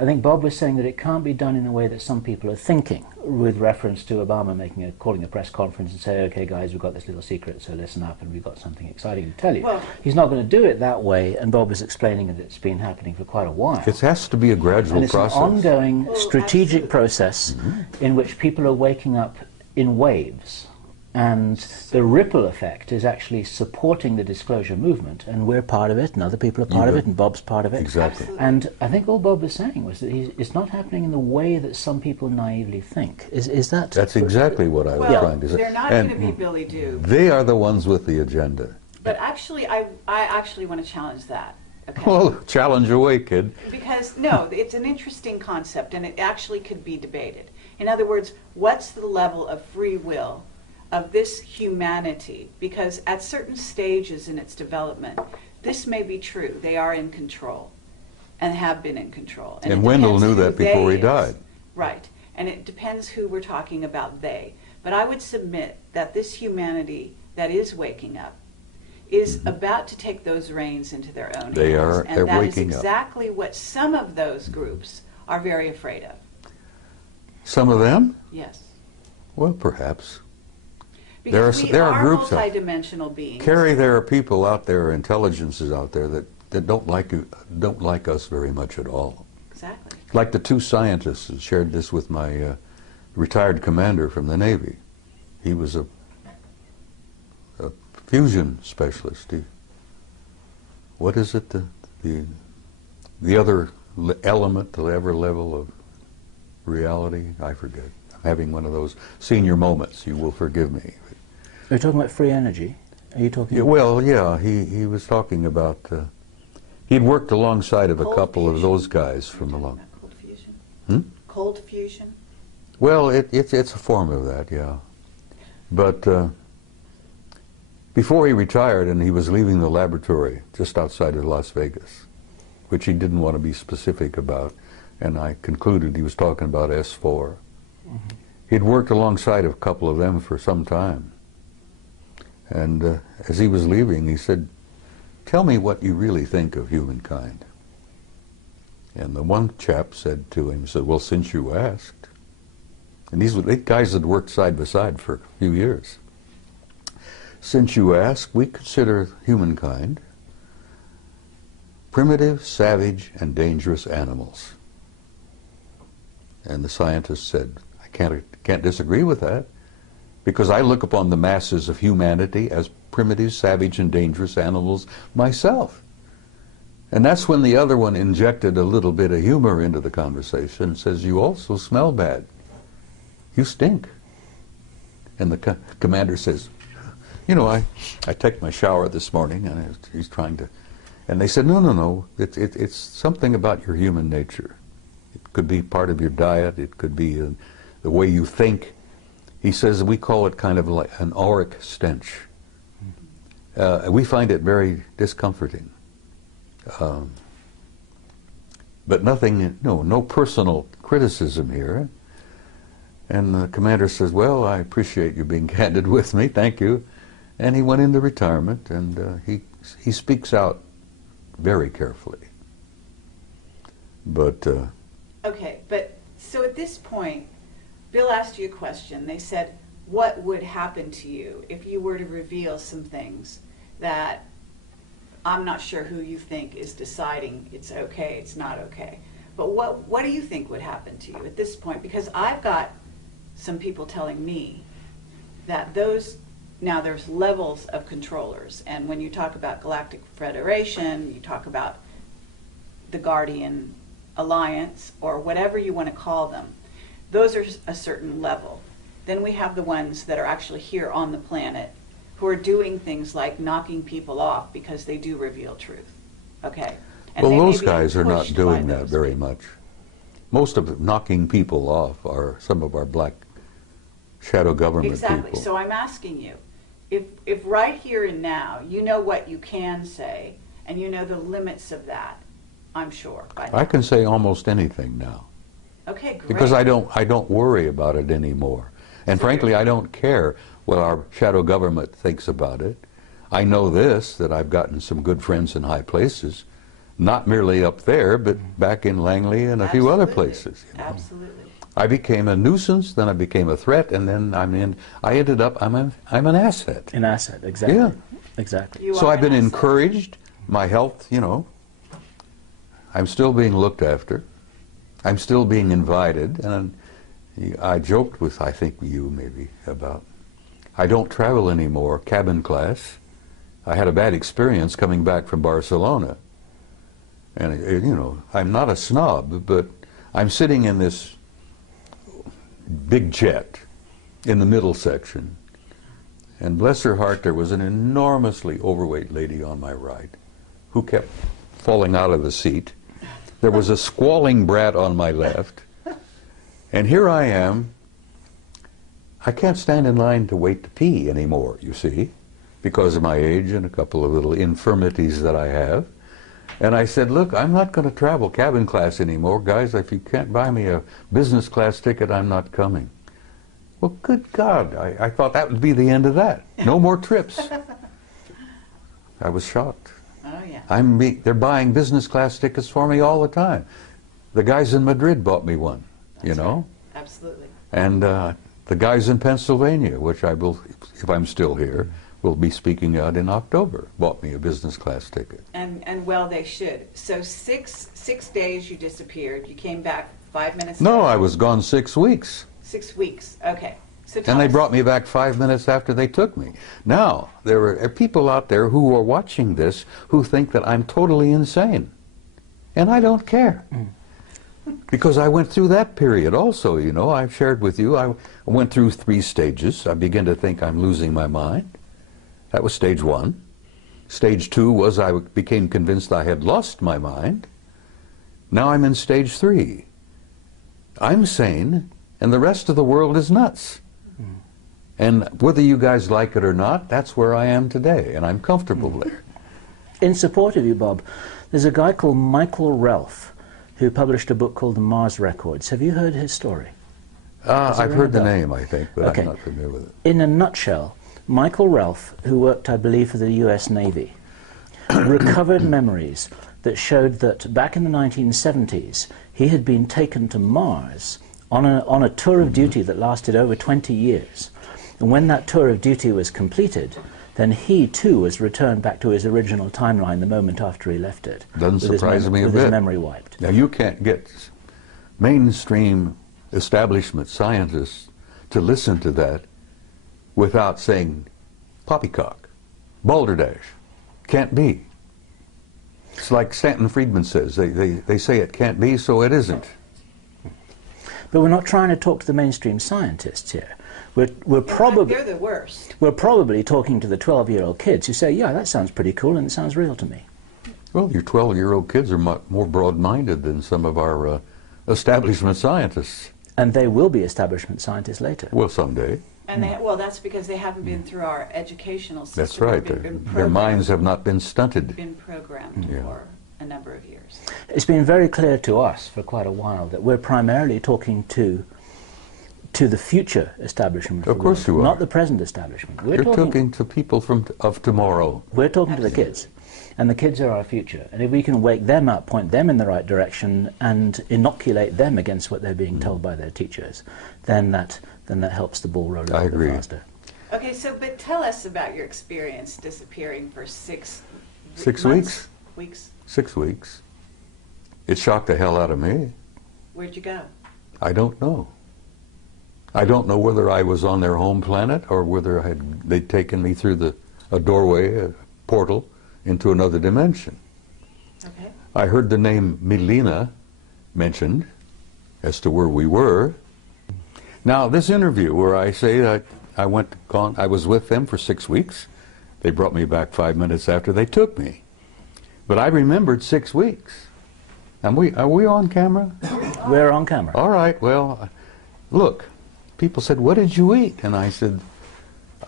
I think Bob was saying that it can't be done in the way that some people are thinking, with reference to Obama calling a press conference and say, okay guys, we've got this little secret, so listen up and we've got something exciting to tell you. Well, he's not going to do it that way, and Bob was explaining that it's been happening for quite a while. It has to be a gradual process. An ongoing strategic process in which people are waking up in waves. And the ripple effect is actually supporting the disclosure movement, and we're part of it, and other people are part of it, and Bob's part of it. Exactly. And I think all Bob was saying was that it's not happening in the way that some people naively think. Is that? That's exactly what I was trying to say. They're not going to be Billy Do. They are the ones with the agenda. But actually, I actually want to challenge that. Okay? Well, challenge away, kid. Because, no, it's an interesting concept, and it actually could be debated. In other words, what's the level of free will of this humanity? Because at certain stages in its development, this may be true. They are in control and have been in control. And Wendell knew that before he died. Right. And it depends who we're talking about, they. But I would submit that this humanity that is waking up is about to take those reins into their own hands. They're waking up. And that is exactly what some of those groups are very afraid of. Some of them? Yes. Well, perhaps. Because there are groups multidimensional beings. Carrie, there are people out there, intelligences out there that don't like us very much at all. Exactly. Like the two scientists who shared this with my retired commander from the Navy. He was a fusion specialist. What is it? The other element, the other level of reality? I forget. I'm having one of those senior moments. You will forgive me. Are you talking about free energy? Are you talking? Yeah, well, yeah. He was talking about. He'd worked alongside of a couple of those guys from along. Cold fusion. Hmm? Cold fusion. Well, it's a form of that, yeah. But before he retired, and he was leaving the laboratory just outside of Las Vegas, which he didn't want to be specific about, and I concluded he was talking about S4. Mm-hmm. He'd worked alongside of a couple of them for some time. And as he was leaving, he said, "Tell me what you really think of humankind." And the one chap said to him, "Well, since you asked," and these guys had worked side by side for a few years. "Since you ask, we consider humankind primitive, savage, and dangerous animals." And the scientist said, "I can't disagree with that, because I look upon the masses of humanity as primitive, savage, and dangerous animals myself." And that's when the other one injected a little bit of humor into the conversation and says, "You also smell bad. You stink." And the commander says, "You know, I took my shower this morning," and he's trying to, and they said, no, it's something about your human nature. It could be part of your diet, it could be the way you think. He says we call it kind of like an auric stench. We find it very discomforting. But nothing, no personal criticism here. And the commander says, well, I appreciate you being candid with me, thank you. And he went into retirement, and he speaks out very carefully. But okay, but so at this point, Bill asked you a question. They said, what would happen to you if you were to reveal some things that I'm not sure who you think is deciding it's okay, it's not okay. But what do you think would happen to you at this point? Because I've got some people telling me that now there's levels of controllers, and when you talk about Galactic Federation, you talk about the Guardian Alliance, or whatever you want to call them, those are a certain level. Then we have the ones that are actually here on the planet who are doing things like knocking people off because they do reveal truth. Okay? And well, they those may be guys are not pushed doing by that those very people. much. Most of the knocking people off are some of our black shadow government Exactly. people. So I'm asking you, if right here and now you know what you can say and you know the limits of that, I'm sure. By now. I can say almost anything now. Okay, great. Because I don't worry about it anymore. And So frankly, I don't care what our shadow government thinks about it. I know this, that I've gotten some good friends in high places, not merely up there, but back in Langley and a few other places. You know. Absolutely. I became a nuisance, then I became a threat, and then I ended up, I'm an asset. An asset, exactly. Yeah. Exactly. You So are I've been an asset. encouraged, my health, you know, I'm still being looked after. I'm still being invited, and I joked with, I think you maybe, about, I don't travel anymore, cabin class. I had a bad experience coming back from Barcelona. And, you know, I'm not a snob, but I'm sitting in this big jet in the middle section. And bless her heart, there was an enormously overweight lady on my right who kept falling out of the seat. There was a squalling brat on my left. And here I am. I can't stand in line to wait to pee anymore, you see, because of my age and a couple of little infirmities that I have. And I said, look, I'm not going to travel cabin class anymore. Guys, if you can't buy me a business class ticket, I'm not coming. Well, good God, I thought that would be the end of that. No more trips. I was shocked. Oh, yeah. They're buying business class tickets for me all the time. The guys in Madrid bought me one, you know? Right. Absolutely. And the guys in Pennsylvania, which I will, if I'm still here, will be speaking out in October, bought me a business class ticket. And well, they should. So six days you disappeared. You came back 5 minutes No, later. I was gone 6 weeks. 6 weeks. Okay. So tell And they us- brought me back 5 minutes after they took me. Now, there are people out there who are watching this who think that I'm totally insane. And I don't care. Because I went through that period also, you know. I've shared with you, I went through 3 stages. I began to think I'm losing my mind. That was stage 1. Stage 2 was I became convinced I had lost my mind. Now I'm in stage 3. I'm sane, and the rest of the world is nuts. And whether you guys like it or not, that's where I am today, and I'm comfortable there. In support of you, Bob, there's a guy called Michael Ralph who published a book called The Mars Records. Have you heard his story? I've heard the ring a bell? name, I think, but Okay. I'm not familiar with it. In a nutshell, Michael Ralph, who worked, I believe, for the US Navy, recovered memories that showed that back in the 1970s, he had been taken to Mars on a tour of duty that lasted over 20 years. And when that tour of duty was completed, then he too was returned back to his original timeline the moment after he left it. Doesn't with his surprise me a with his bit. memory wiped. Now, you can't get mainstream establishment scientists to listen to that without saying poppycock, balderdash, can't be. It's like Stanton Friedman says, they say it can't be, so it isn't. But we're not trying to talk to the mainstream scientists here. We're In fact, probably they're the worst. we're probably talking to the 12-year-old kids who say, yeah, that sounds pretty cool and it sounds real to me. Well, your 12-year-old kids are more broad-minded than some of our establishment scientists. And they will be establishment scientists later. Well, someday. And well, that's because they haven't been through our educational system. That's right. They've been Their minds have not been been stunted. programmed Yeah. for a number of years. It's been very clear to us for quite a while that we're primarily talking to to the future establishment. Of course you are. Not the present establishment. You're talking to people of tomorrow. We're talking to the kids. And the kids are our future. And if we can wake them up, point them in the right direction, and inoculate them against what they're being told by their teachers, then that helps the ball roll a little bit faster. Okay, so but tell us about your experience disappearing for 6 weeks. 6 weeks. It shocked the hell out of me. Where'd you go? I don't know. I don't know whether I was on their home planet or whether they'd taken me through a doorway, a portal, into another dimension. Okay. I heard the name Milena mentioned as to where we were. Now, this interview where I say that I was with them for 6 weeks. They brought me back 5 minutes after they took me. But I remembered 6 weeks. Are we on camera? We're on camera. All right, well, look, people said, what did you eat? And I said,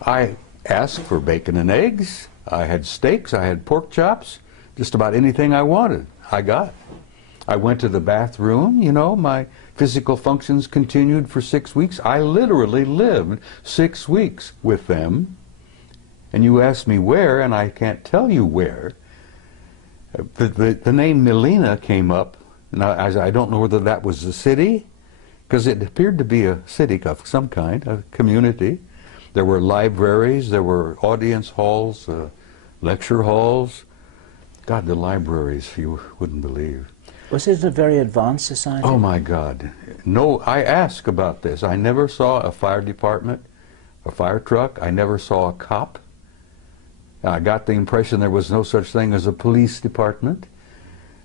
I asked for bacon and eggs. I had steaks, I had pork chops, just about anything I wanted, I got. I went to the bathroom, you know, my physical functions continued for 6 weeks. I literally lived 6 weeks with them. And you asked me where, and I can't tell you where. The name Milena came up. Now, I don't know whether that was a city, because it appeared to be a city of some kind, a community. There were libraries, there were audience halls, lecture halls. God, the libraries, you wouldn't believe. Was it a very advanced society? Oh my God. No, I asked about this. I never saw a fire department, a fire truck. I never saw a cop. I got the impression there was no such thing as a police department.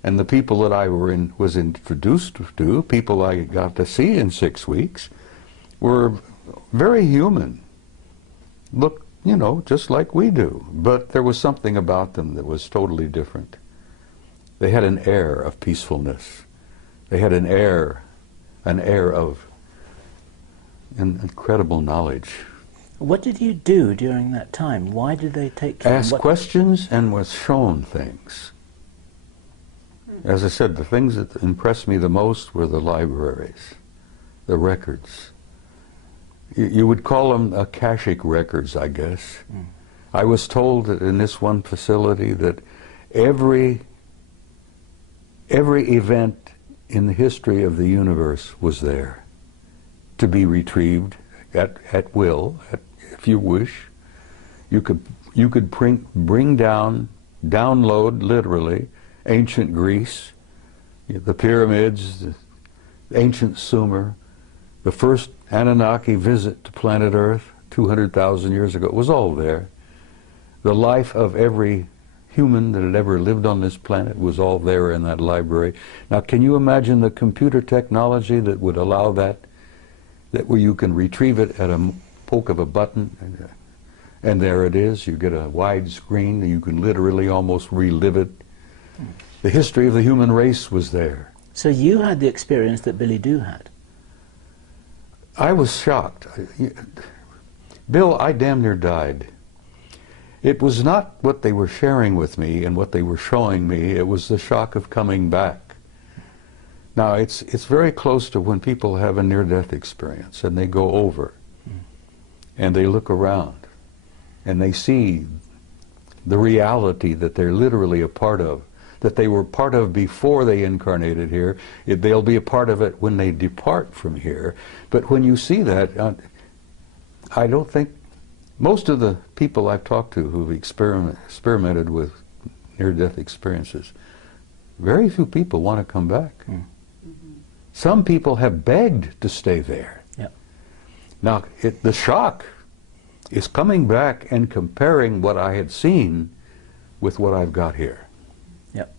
And the people that I was introduced to, people I got to see in 6 weeks, were very human. Looked, you know, just like we do. But there was something about them that was totally different. They had an air of peacefulness. They had an air of incredible knowledge. What did you do during that time? Why did they take you? Asked questions and was shown things. As I said, the things that impressed me the most were the libraries, the records. You would call them akashic records, I guess. I was told that in this one facility that every event in the history of the universe was there to be retrieved at will, if you wish. You could bring down, download literally, ancient Greece, the pyramids, the ancient Sumer, the first Anunnaki visit to planet Earth 200,000 years ago. It was all there. The life of every human that had ever lived on this planet was all there in that library. Now, can you imagine the computer technology that would allow that where you can retrieve it at a poke of a button, and there it is. You get a wide screen, and you can literally almost relive it. The history of the human race was there. So you had the experience that Billy Doo had? I was shocked. Bill, I damn near died. It was not what they were sharing with me and what they were showing me, it was the shock of coming back. Now, it's very close to when people have a near-death experience and they go over and they look around and they see the reality that they're literally a part of, that they were part of before they incarnated here. They'll be a part of it when they depart from here. But when you see that, I don't think, most of the people I've talked to who've experimented with near-death experiences, very few people want to come back. Some people have begged to stay there. Yep. Now, the shock is coming back and comparing what I had seen with what I've got here. Yep.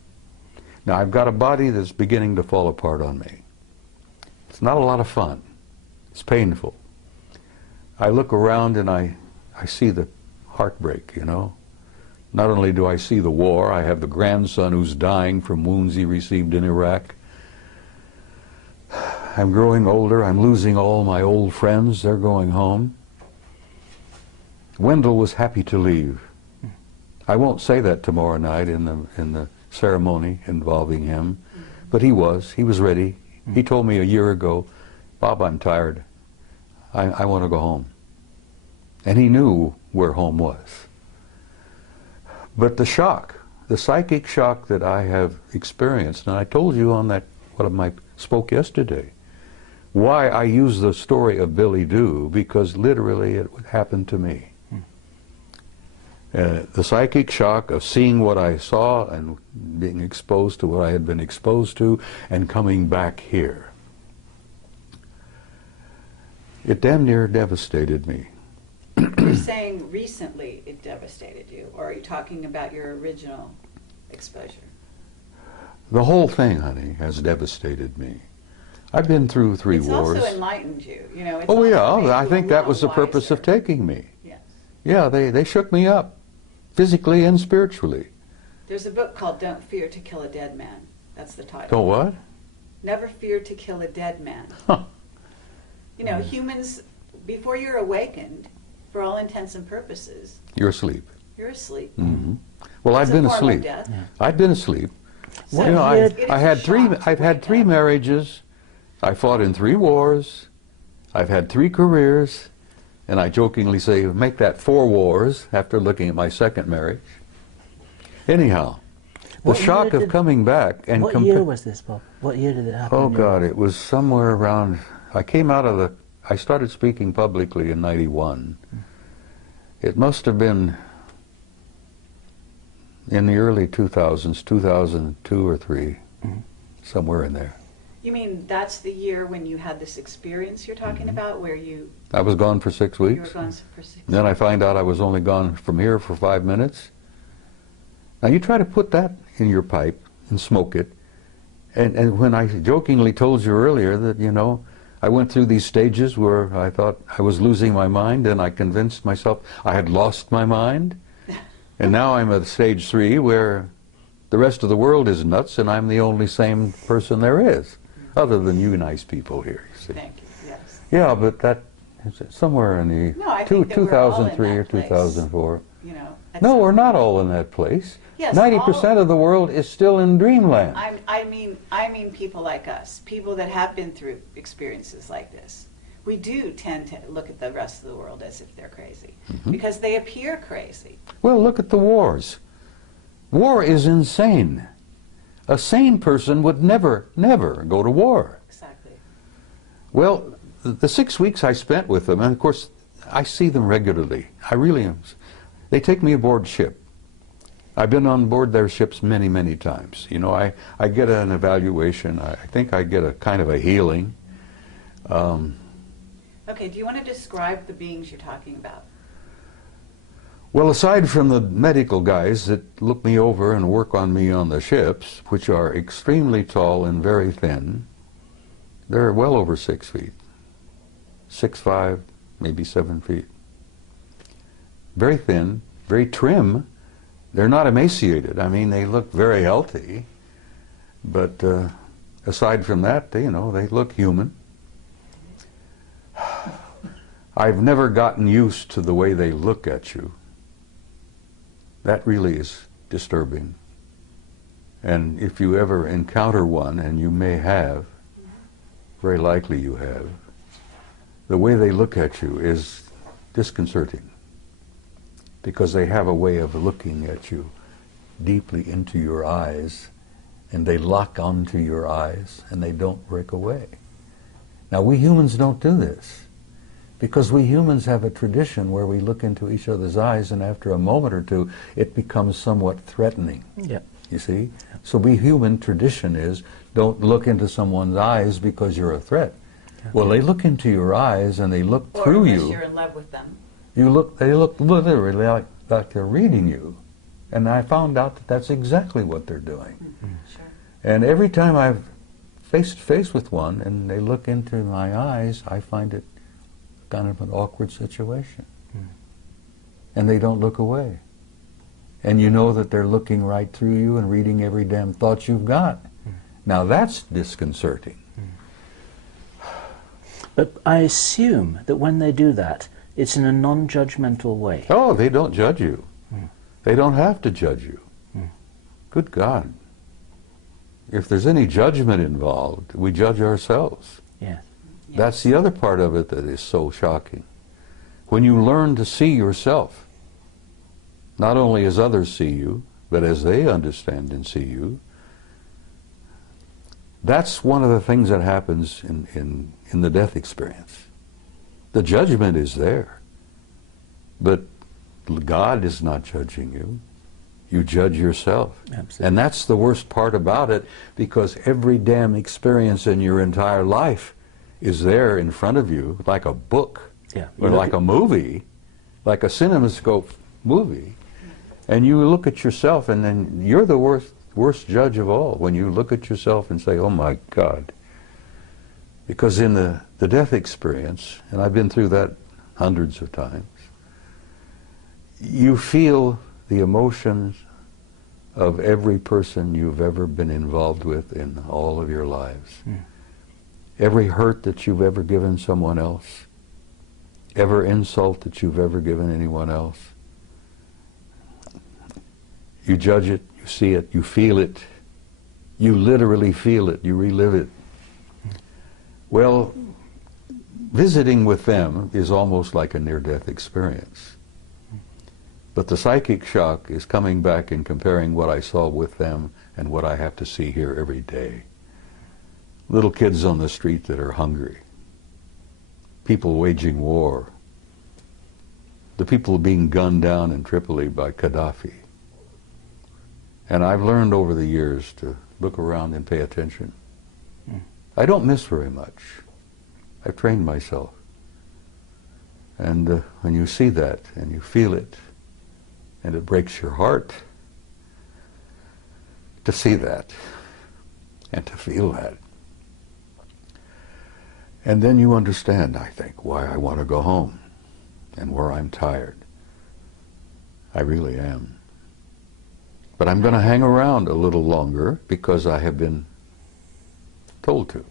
Now, I've got a body that's beginning to fall apart on me. It's not a lot of fun. It's painful. I look around and I see the heartbreak, you know. Not only do I see the war, I have the grandson who's dying from wounds he received in Iraq. I'm growing older. I'm losing all my old friends. They're going home. Wendell was happy to leave. I won't say that tomorrow night in the ceremony involving him, but he was ready. He told me a year ago, Bob, I'm tired. I want to go home. And he knew where home was. But the shock, the psychic shock that I have experienced, and I told you on that, I spoke yesterday, why I use the story of Billy Doo, because literally it happened to me. The psychic shock of seeing what I saw and being exposed to what I had been exposed to and coming back here. It damn near devastated me. You're saying recently it devastated you, or are you talking about your original exposure? The whole thing, honey, has devastated me. I've been through 3 wars. It's also enlightened you. You know, it's oh yeah, also made I you think a that lot was the purpose of wiser. taking me. Yes. Yeah, they shook me up, physically and spiritually. There's a book called Don't Fear to Kill a Dead Man. That's the title. Don't what? Never fear to kill a dead man. Huh. You know, humans, before you're awakened, for all intents and purposes, You're asleep. you're asleep. Mm-hmm. Well, It's I've been a form of asleep. death. Yeah. I've been asleep. So You know, it is I a had three. shock to I've had wake 3 up. marriages. I fought in 3 wars. I've had 3 careers, and I jokingly say, make that 4 wars after looking at my 2nd marriage. Anyhow, the What shock year of coming back and What year was this, Bob? What year did it happen? oh in your- God, it was somewhere around. I came out of the. I started speaking publicly in '91. It must have been in the early 2000s, 2002 or 3, somewhere in there. You mean that's the year when you had this experience you're talking about, where you I was gone for 6 were weeks. gone for 6 Then I find out I was only gone from here for 5 minutes. Now you try to put that in your pipe and smoke it. And when I jokingly told you earlier that, you know, I went through these stages where I thought I was losing my mind, and I convinced myself I had lost my mind. And now I'm at stage 3 where the rest of the world is nuts and I'm the only sane person there is, other than you nice people here, you see. Thank you. Yes. Yeah, but that is somewhere in the No, I think that we're all in 2003 or that place. 2004. You know. at No, some we're not point. all in that place. Yes, 90% of the world is still in dreamland. I mean people like us, people that have been through experiences like this. We do tend to look at the rest of the world as if they're crazy, because they appear crazy. Well, look at the wars. War is insane. A sane person would never go to war. Exactly. Well, the 6 weeks I spent with them, and of course, I see them regularly. I really am. They take me aboard ship. I've been on board their ships many, many times. You know, I get an evaluation. I think I get a kind of a healing. Okay, do you want to describe the beings you're talking about? Well, aside from the medical guys that look me over and work on me on the ships, which are extremely tall and very thin, they're well over 6 feet. 6'5", maybe 7 feet. Very thin, very trim. They're not emaciated. I mean, they look very healthy. But aside from that, they look human. I've never gotten used to the way they look at you. That really is disturbing. And if you ever encounter one, and you may have, very likely you have, the way they look at you is disconcerting, because they have a way of looking at you deeply into your eyes, and they lock onto your eyes, and they don't break away. Now, we humans don't do this, because we humans have a tradition where we look into each other's eyes, and after a moment or two, it becomes somewhat threatening. Yeah. You see? So we human tradition is, don't look into someone's eyes because you're a threat. Yeah. Well, they look into your eyes, and they look Or through unless you. you're in love with them. They look literally like they're reading you. And I found out that that's exactly what they're doing. Sure. And every time I've face to face with one and they look into my eyes, I find it kind of an awkward situation. And they don't look away. And you know that they're looking right through you and reading every damn thought you've got. Now that's disconcerting. But I assume that when they do that, it's in a non-judgmental way. Oh, they don't judge you. They don't have to judge you. Good God. If there's any judgment involved, we judge ourselves. Yes. Yes. That's the other part of it that is so shocking. When you learn to see yourself, not only as others see you, but as they understand and see you, that's one of the things that happens in the death experience. The judgment is there, but God is not judging you. You judge yourself. Absolutely. And that's the worst part about it, because every damn experience in your entire life is there in front of you, like a book, Yeah. or like a movie, like a CinemaScope movie. And you look at yourself, and then you're the worst judge of all when you look at yourself and say, oh my God. Because in the death experience, and I've been through that hundreds of times, you feel the emotions of every person you've ever been involved with in all of your lives. Mm. Every hurt that you've ever given someone else, every insult that you've ever given anyone else. You judge it, you see it, you feel it, you literally feel it, you relive it. Well, visiting with them is almost like a near-death experience. But the psychic shock is coming back and comparing what I saw with them and what I have to see here every day. Little kids on the street that are hungry, people waging war, the people being gunned down in Tripoli by Gaddafi. And I've learned over the years to look around and pay attention. I don't miss very much. I've trained myself. And when you see that and you feel it, and it breaks your heart to see that and to feel that. And then you understand, I think, why I want to go home and where I'm tired. I really am. But I'm going to hang around a little longer because I have been told to.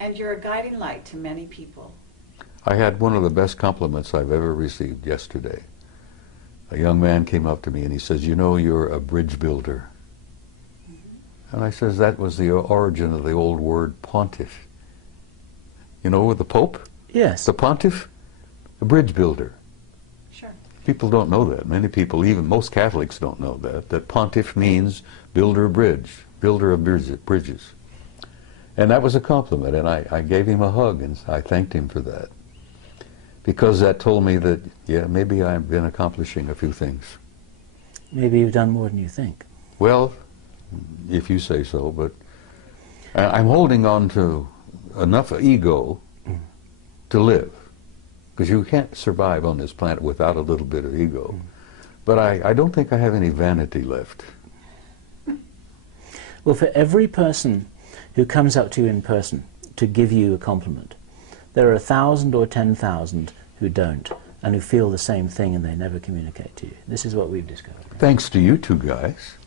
And you're a guiding light to many people. I had one of the best compliments I've ever received yesterday. A young man came up to me and he says, you know, you're a bridge builder. And I says, that was the origin of the old word pontiff. You know, with the Pope? Yes. The pontiff, a bridge builder. Sure. People don't know that. Many people, even most Catholics don't know that pontiff means builder bridge, builder of bridges. And that was a compliment, and I gave him a hug and I thanked him for that. Because that told me that, yeah, maybe I've been accomplishing a few things. Maybe you've done more than you think. Well, if you say so, but I'm holding on to enough ego to live. Because you can't survive on this planet without a little bit of ego. But I don't think I have any vanity left. Well, for every person who comes up to you in person to give you a compliment, there are 1,000 or 10,000 who don't, and who feel the same thing and they never communicate to you. This is what we've discovered. Thanks to you two guys.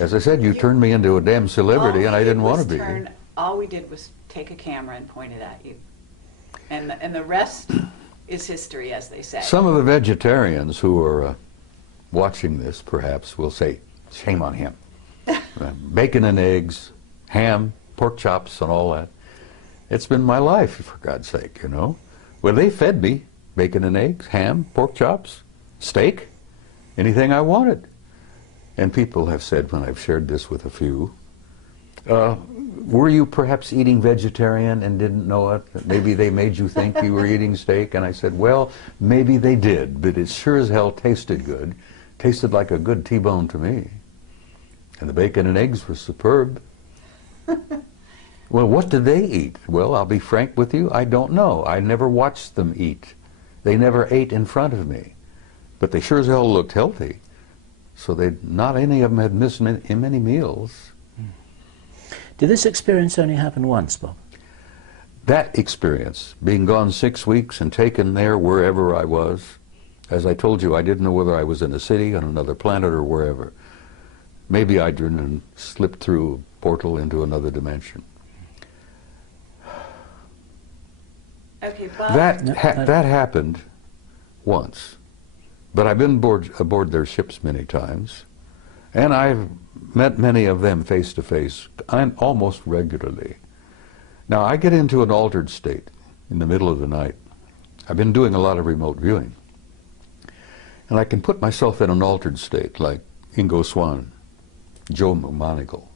As I said, you turned me into a damn celebrity, and I didn't want to be. All we did was take a camera and point it at you. And the rest is history, as they say. Some of the vegetarians who are watching this, perhaps, will say, shame on him. Bacon and eggs, ham, pork chops, and all that. It's been my life, for God's sake, you know. Well, they fed me bacon and eggs, ham, pork chops, steak, anything I wanted. And people have said, when I've shared this with a few, were you perhaps eating vegetarian and didn't know it? Maybe they made you think you were eating steak. And I said, well, maybe they did, but it sure as hell tasted good. Tasted like a good T-bone to me. And the bacon and eggs were superb. Well, what did they eat? Well, I'll be frank with you, I don't know. I never watched them eat. They never ate in front of me. But they sure as hell looked healthy. So not any of them had missed many meals. Did this experience only happen once, Bob? That experience, being gone 6 weeks and taken there wherever I was, as I told you, I didn't know whether I was in a city, on another planet, or wherever. Maybe I didn't slip through a portal into another dimension. Okay, Bob. That happened once. But I've been aboard their ships many times, and I've met many of them face to face, almost regularly. Now, I get into an altered state in the middle of the night. I've been doing a lot of remote viewing. And I can put myself in an altered state, like Ingo Swann, Joe McMoneagle.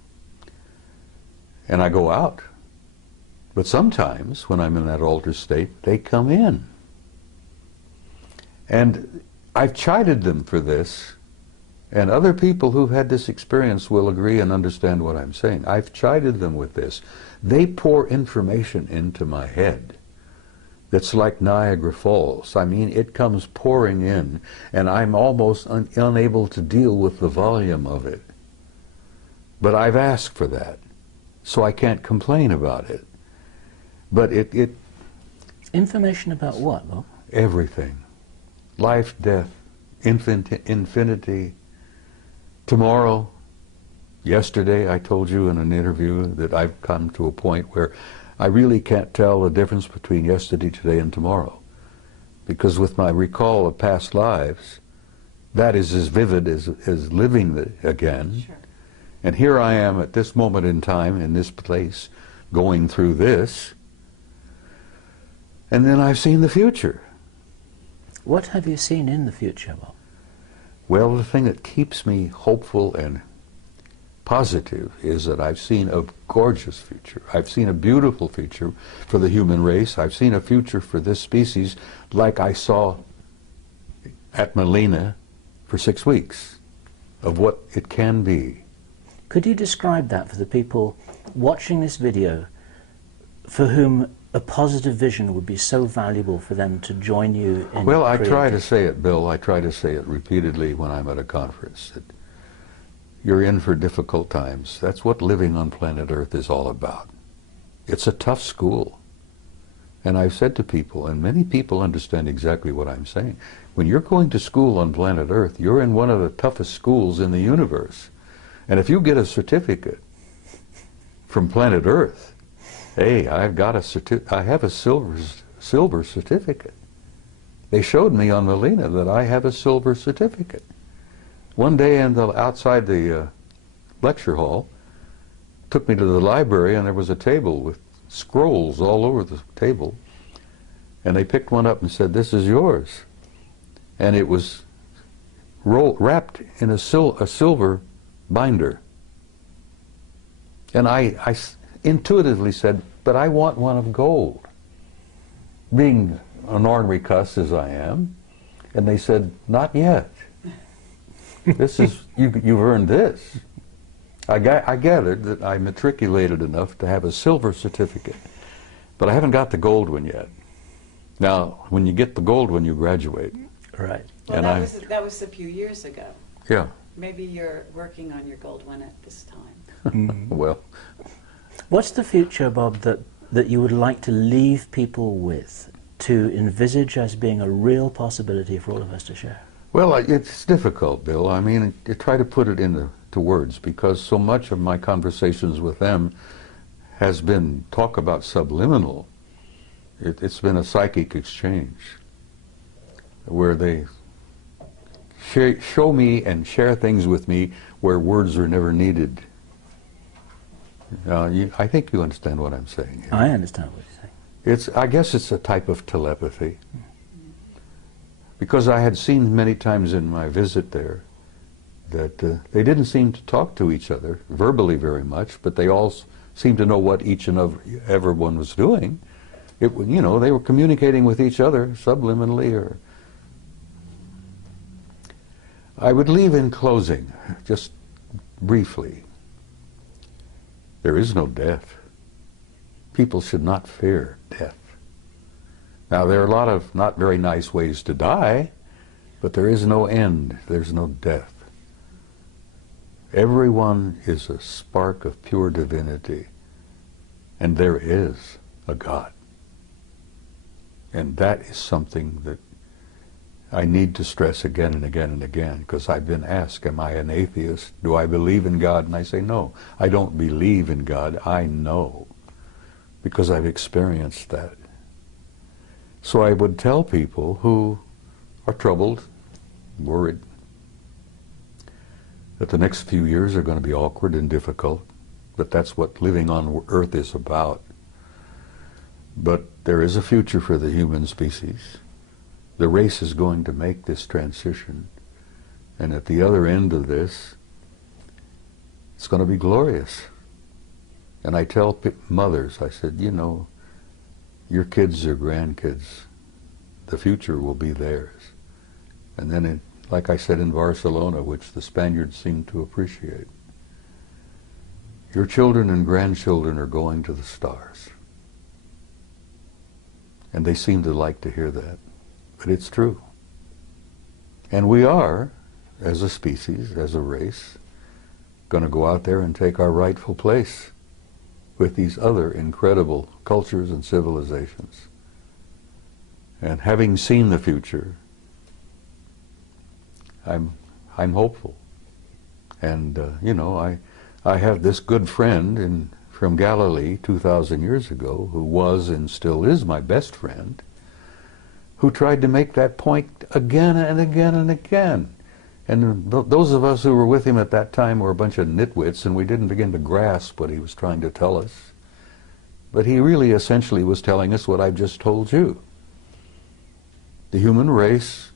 And I go out. But sometimes, when I'm in that altered state, they come in. And I've chided them for this, and other people who've had this experience will agree and understand what I'm saying. I've chided them with this. They pour information into my head that's like Niagara Falls. I mean, it comes pouring in, and I'm almost unable to deal with the volume of it. But I've asked for that, so I can't complain about it. But it Information about what, Bob? everything. Life, death, infinity, tomorrow. Yesterday I told you in an interview that I've come to a point where I really can't tell the difference between yesterday, today, and tomorrow. Because with my recall of past lives, that is as vivid as living again. Sure. And here I am at this moment in time, in this place, going through this, and then I've seen the future. What have you seen in the future, Bob? Well, the thing that keeps me hopeful and positive is that I've seen a gorgeous future. I've seen a beautiful future for the human race. I've seen a future for this species like I saw at Melina for 6 weeks, of what it can be. Could you describe that for the people watching this video for whom a positive vision would be so valuable for them to join you in? Well, I try to say it, Bill. I try to say it repeatedly when I'm at a conference, that you're in for difficult times. That's what living on planet Earth is all about. It's a tough school. And I've said to people, and many people understand exactly what I'm saying, when you're going to school on planet Earth, you're in one of the toughest schools in the universe. And if you get a certificate from planet Earth, hey, I have a silver certificate. They showed me on Melina that I have a silver certificate. One day outside the lecture hall, took me to the library, and there was a table with scrolls all over the table. And they picked one up and said, "This is yours." And it was wrapped in a silver binder. And I intuitively said, "But I want one of gold," being an ornery cuss as I am. And they said, "Not yet. This is, you've earned this." I gathered that I matriculated enough to have a silver certificate, but I haven't got the gold one yet. Now, when you get the gold one, you graduate. Right. Well, that was a few years ago. Yeah. Maybe you're working on your gold one at this time. Well, What's the future, Bob, that you would like to leave people with, to envisage as being a real possibility for all of us to share? well, it's difficult, Bill. I mean, I try to put it into words, because so much of my conversations with them has been talk about subliminal. It's been a psychic exchange where they show me and share things with me where words are never needed. I think you understand what I'm saying here. I understand what you're saying. I guess it's a type of telepathy. Because I had seen many times in my visit there that they didn't seem to talk to each other verbally very much, but they all seemed to know what each and everyone was doing. They were communicating with each other subliminally. Or I would leave in closing, just briefly. There is no death. People should not fear death. Now, there are a lot of not very nice ways to die, but there is no end. There's no death. Everyone is a spark of pure divinity, and there is a God. And that is something that I need to stress again and again and again, because I've been asked, am I an atheist? Do I believe in God? And I say, no, I don't believe in God. I know, because I've experienced that. So I would tell people who are troubled, worried, that the next few years are going to be awkward and difficult, but that's what living on Earth is about. But there is a future for the human species. The race is going to make this transition. And at the other end of this, it's going to be glorious. And I tell mothers, I said, you know, your kids or grandkids, the future will be theirs. And then, like I said in Barcelona, which the Spaniards seem to appreciate, your children and grandchildren are going to the stars. And they seem to like to hear that. But it's true. And we are, as a species, as a race, going to go out there and take our rightful place with these other incredible cultures and civilizations. And having seen the future, I'm hopeful. And you know, I have this good friend from Galilee 2,000 years ago, who was and still is my best friend, who tried to make that point again and again and again. And those of us who were with him at that time were a bunch of nitwits, and we didn't begin to grasp what he was trying to tell us. But he really essentially was telling us what I've just told you. The human race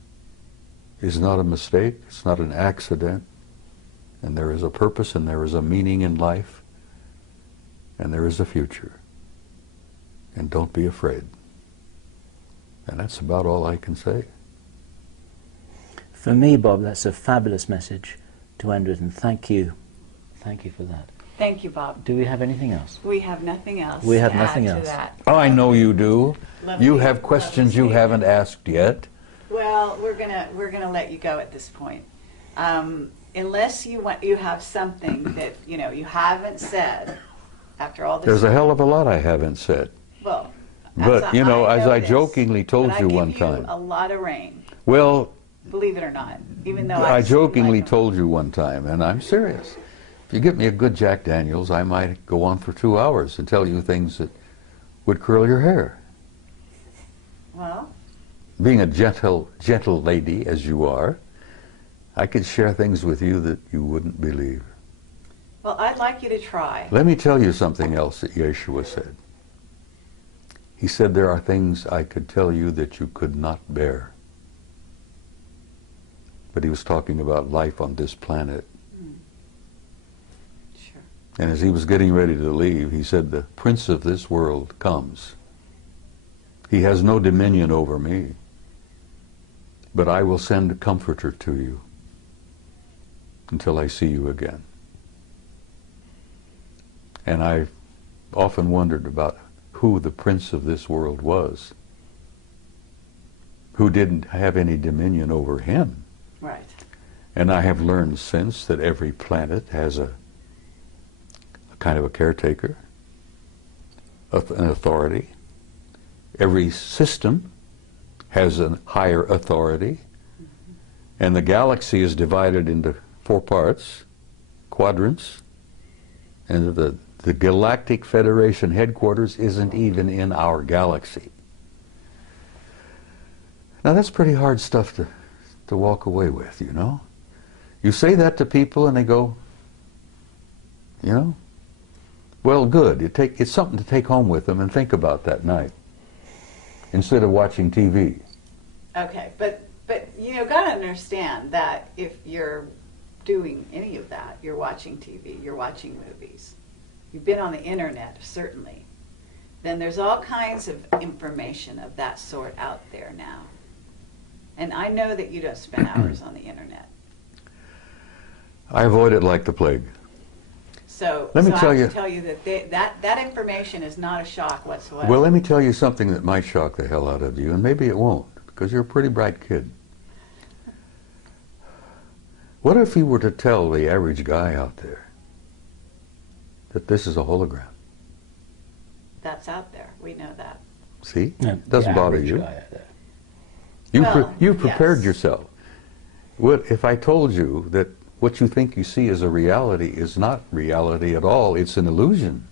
is not a mistake, it's not an accident, and there is a purpose and there is a meaning in life, and there is a future. And don't be afraid. And that's about all I can say. For me, Bob, that's a fabulous message to end with, and thank you. Thank you for that. Thank you, Bob. Do we have anything else? We have nothing else. We have to nothing add else. To that. Oh, I know you do. Lovely, You have questions you haven't asked yet. Well, we're gonna let you go at this point, unless you have something that you haven't said after all this. There's a hell of a lot I haven't said. Well, But, you know, as I jokingly told but you I one give you time. a lot of rain, Well, believe it or not, even though I seem jokingly like told you one time, and I'm serious. If you get me a good Jack Daniels, I might go on for 2 hours and tell you things that would curl your hair. Well, Being a gentle lady as you are, I could share things with you that you wouldn't believe. well, I'd like you to try. Let me tell you something else that Yeshua said. He said, there are things I could tell you that you could not bear. But he was talking about life on this planet. Sure. And as he was getting ready to leave, he said, the prince of this world comes. He has no dominion over me, but I will send a comforter to you until I see you again. And I've often wondered about who the prince of this world was, who didn't have any dominion over him. Right. And I have learned since that every planet has a kind of a caretaker, an authority. Every system has a higher authority. And the galaxy is divided into 4 parts, quadrants, and the Galactic Federation headquarters isn't even in our galaxy. Now that's pretty hard stuff to walk away with, you know. You say that to people and they go, you know, well, good. It's something to take home with them and think about that night instead of watching TV. Okay, but gotta understand that if you're doing any of that, you're watching TV, you're watching movies, you've been on the internet, certainly, then there's all kinds of information of that sort out there now. And I know that you don't spend hours on the internet. I avoid it like the plague. So Let me I tell have you- to tell you that that information is not a shock whatsoever. Well, let me tell you something that might shock the hell out of you, and maybe it won't, because you're a pretty bright kid. What if you were to tell the average guy out there that this is a hologram? That's out there. We know that. See? No, It doesn't the bother average you. guy out there. You prepared yes. yourself. What if I told you that what you think you see as a reality is not reality at all, it's an illusion?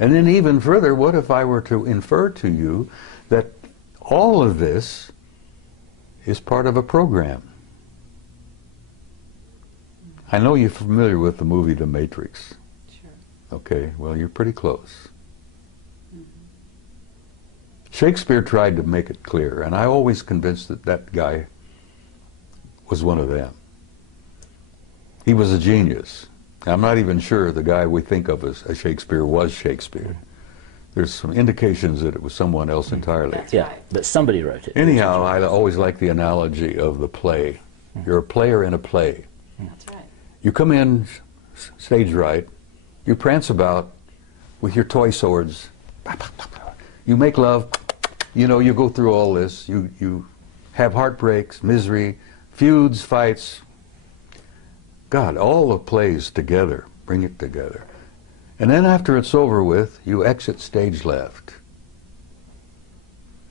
And then even further, what if I were to infer to you that all of this is part of a program? I know you're familiar with the movie The Matrix. Sure. Okay, well, you're pretty close. Shakespeare tried to make it clear, and I always convinced that that guy was one of them. He was a genius. I'm not even sure the guy we think of as Shakespeare was Shakespeare. There's some indications that it was someone else entirely. That's Yeah, right. but somebody wrote it. Anyhow, I always like the analogy of the play. You're a player in a play. That's right. You come in stage right, you prance about with your toy swords, you make love, you know, you go through all this, you have heartbreaks, misery, feuds, fights. God, all the plays together, bring it together. And then after it's over with, you exit stage left.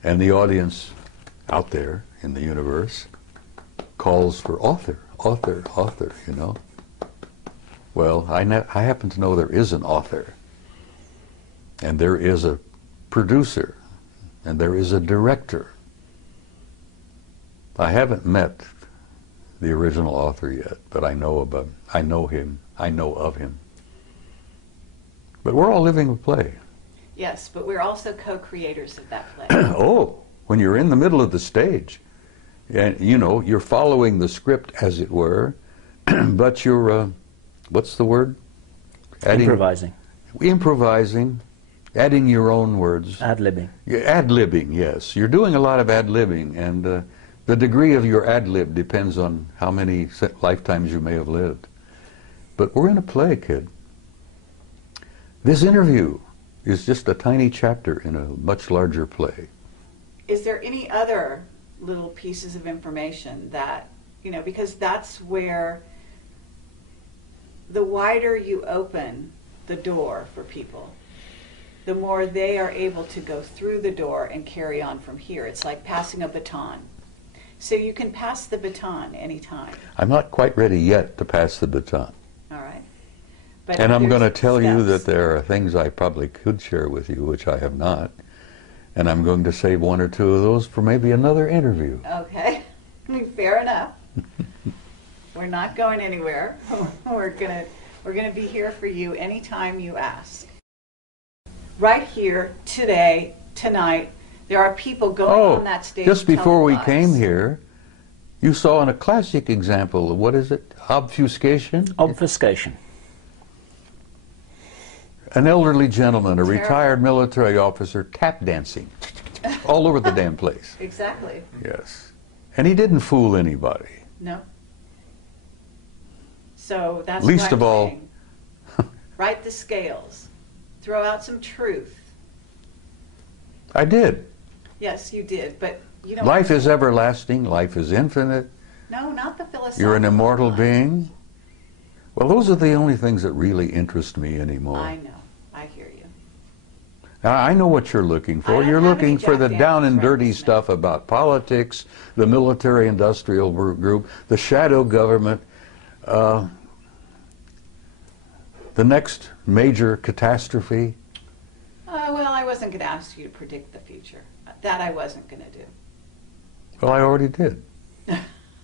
And the audience out there in the universe calls for author, author, author, you know. Well, I happen to know there is an author, and there is a producer, and there is a director. I haven't met the original author yet, but I know him, I know of him. But we're all living a play. Yes, but we're also co-creators of that play. Oh, when you're in the middle of the stage, and you know, you're following the script as it were, but you're, what's the word? Improvising. Improvising, adding your own words. Ad-libbing. Ad-libbing, yes. You're doing a lot of ad-libbing, and the degree of your ad-lib depends on how many lifetimes you may have lived. But we're in a play, kid. This interview is just a tiny chapter in a much larger play. Is there any other little pieces of information that, you know, because that's where the wider you open the door for people, the more they are able to go through the door and carry on from here. It's like passing a baton. So you can pass the baton anytime. I'm not quite ready yet to pass the baton. All right. But And I'm going to there's tell you that steps. there are things I probably could share with you, which I have not. And I'm going to save one or two of those for maybe another interview. Okay. Fair enough. We're not going anywhere. We're gonna be here for you anytime you ask. Right here, today, tonight, there are people going on that stage. Just before we telling came lies. here, you saw a classic example of, what is it? Obfuscation? Obfuscation. An elderly gentleman, a Terrible. retired military officer, tap dancing all over the damn place. Exactly. Yes. And he didn't fool anybody. No. So that's Least what I'm of all- saying. Right the scales. Throw out some truth. I did. Yes, you did, but you don't. Life is everlasting. Life is infinite. No, not the philosophical. You're an immortal lines. being. Well, those are the only things that really interest me anymore. I know. I hear you. Now, I know what you're looking I for. don't You're have any looking for the Jack down and Daniels dirty right this stuff about politics, the military-industrial group, the shadow government, the next major catastrophe. Well, I wasn't going to ask you to predict the future. That I wasn't going to do. Well, I already did.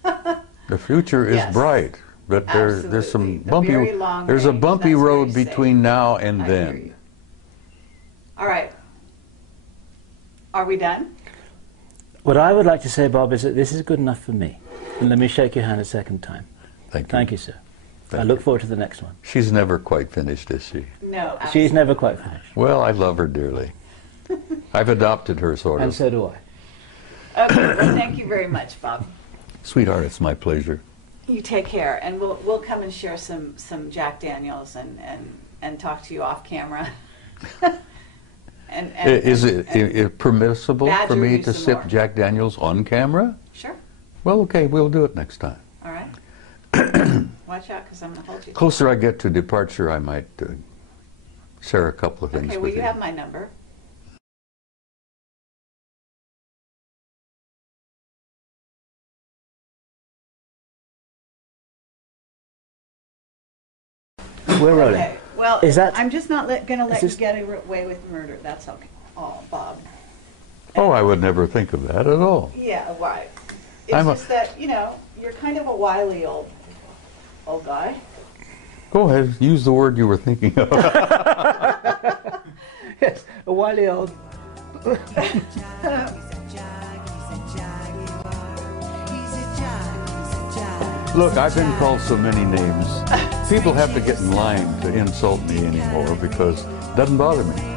The future is Yes. bright, but there's some Absolutely. The bumpy. very long There's a range, bumpy that's road very safe. between now and I hear then. you. All right. Are we done? What I would like to say, Bob, is that this is good enough for me. And let me shake your hand a second time. Thank you. Thank you, sir. Thank I look forward to the next one. She's never quite finished, is she? No. She's never quite finished. Well, I love her dearly. I've adopted her, sort And of. so do I. Okay. Well, thank you very much, Bob. Sweetheart, it's my pleasure. You take care, and we'll come and share some Jack Daniels and talk to you off camera. Is it permissible badger for me you to some sip more. Jack Daniels on camera? Sure. Well, okay, we'll do it next time. All right. Watch out, because I'm going to hold you. Closer I get to departure, I might share a couple of things Okay. Well, with you have my number. We're rolling. Okay. Well, Is that- I'm just not going to let you this- get away with murder. That's okay. Oh, Bob. Oh, I would never think of that at all. Yeah, right. It's I'm a- just that, you know, you're kind of a wily old guy. Go ahead, use the word you were thinking of. Yes, a wily old Look, I've been called so many names. People have to get in line to insult me anymore because it doesn't bother me.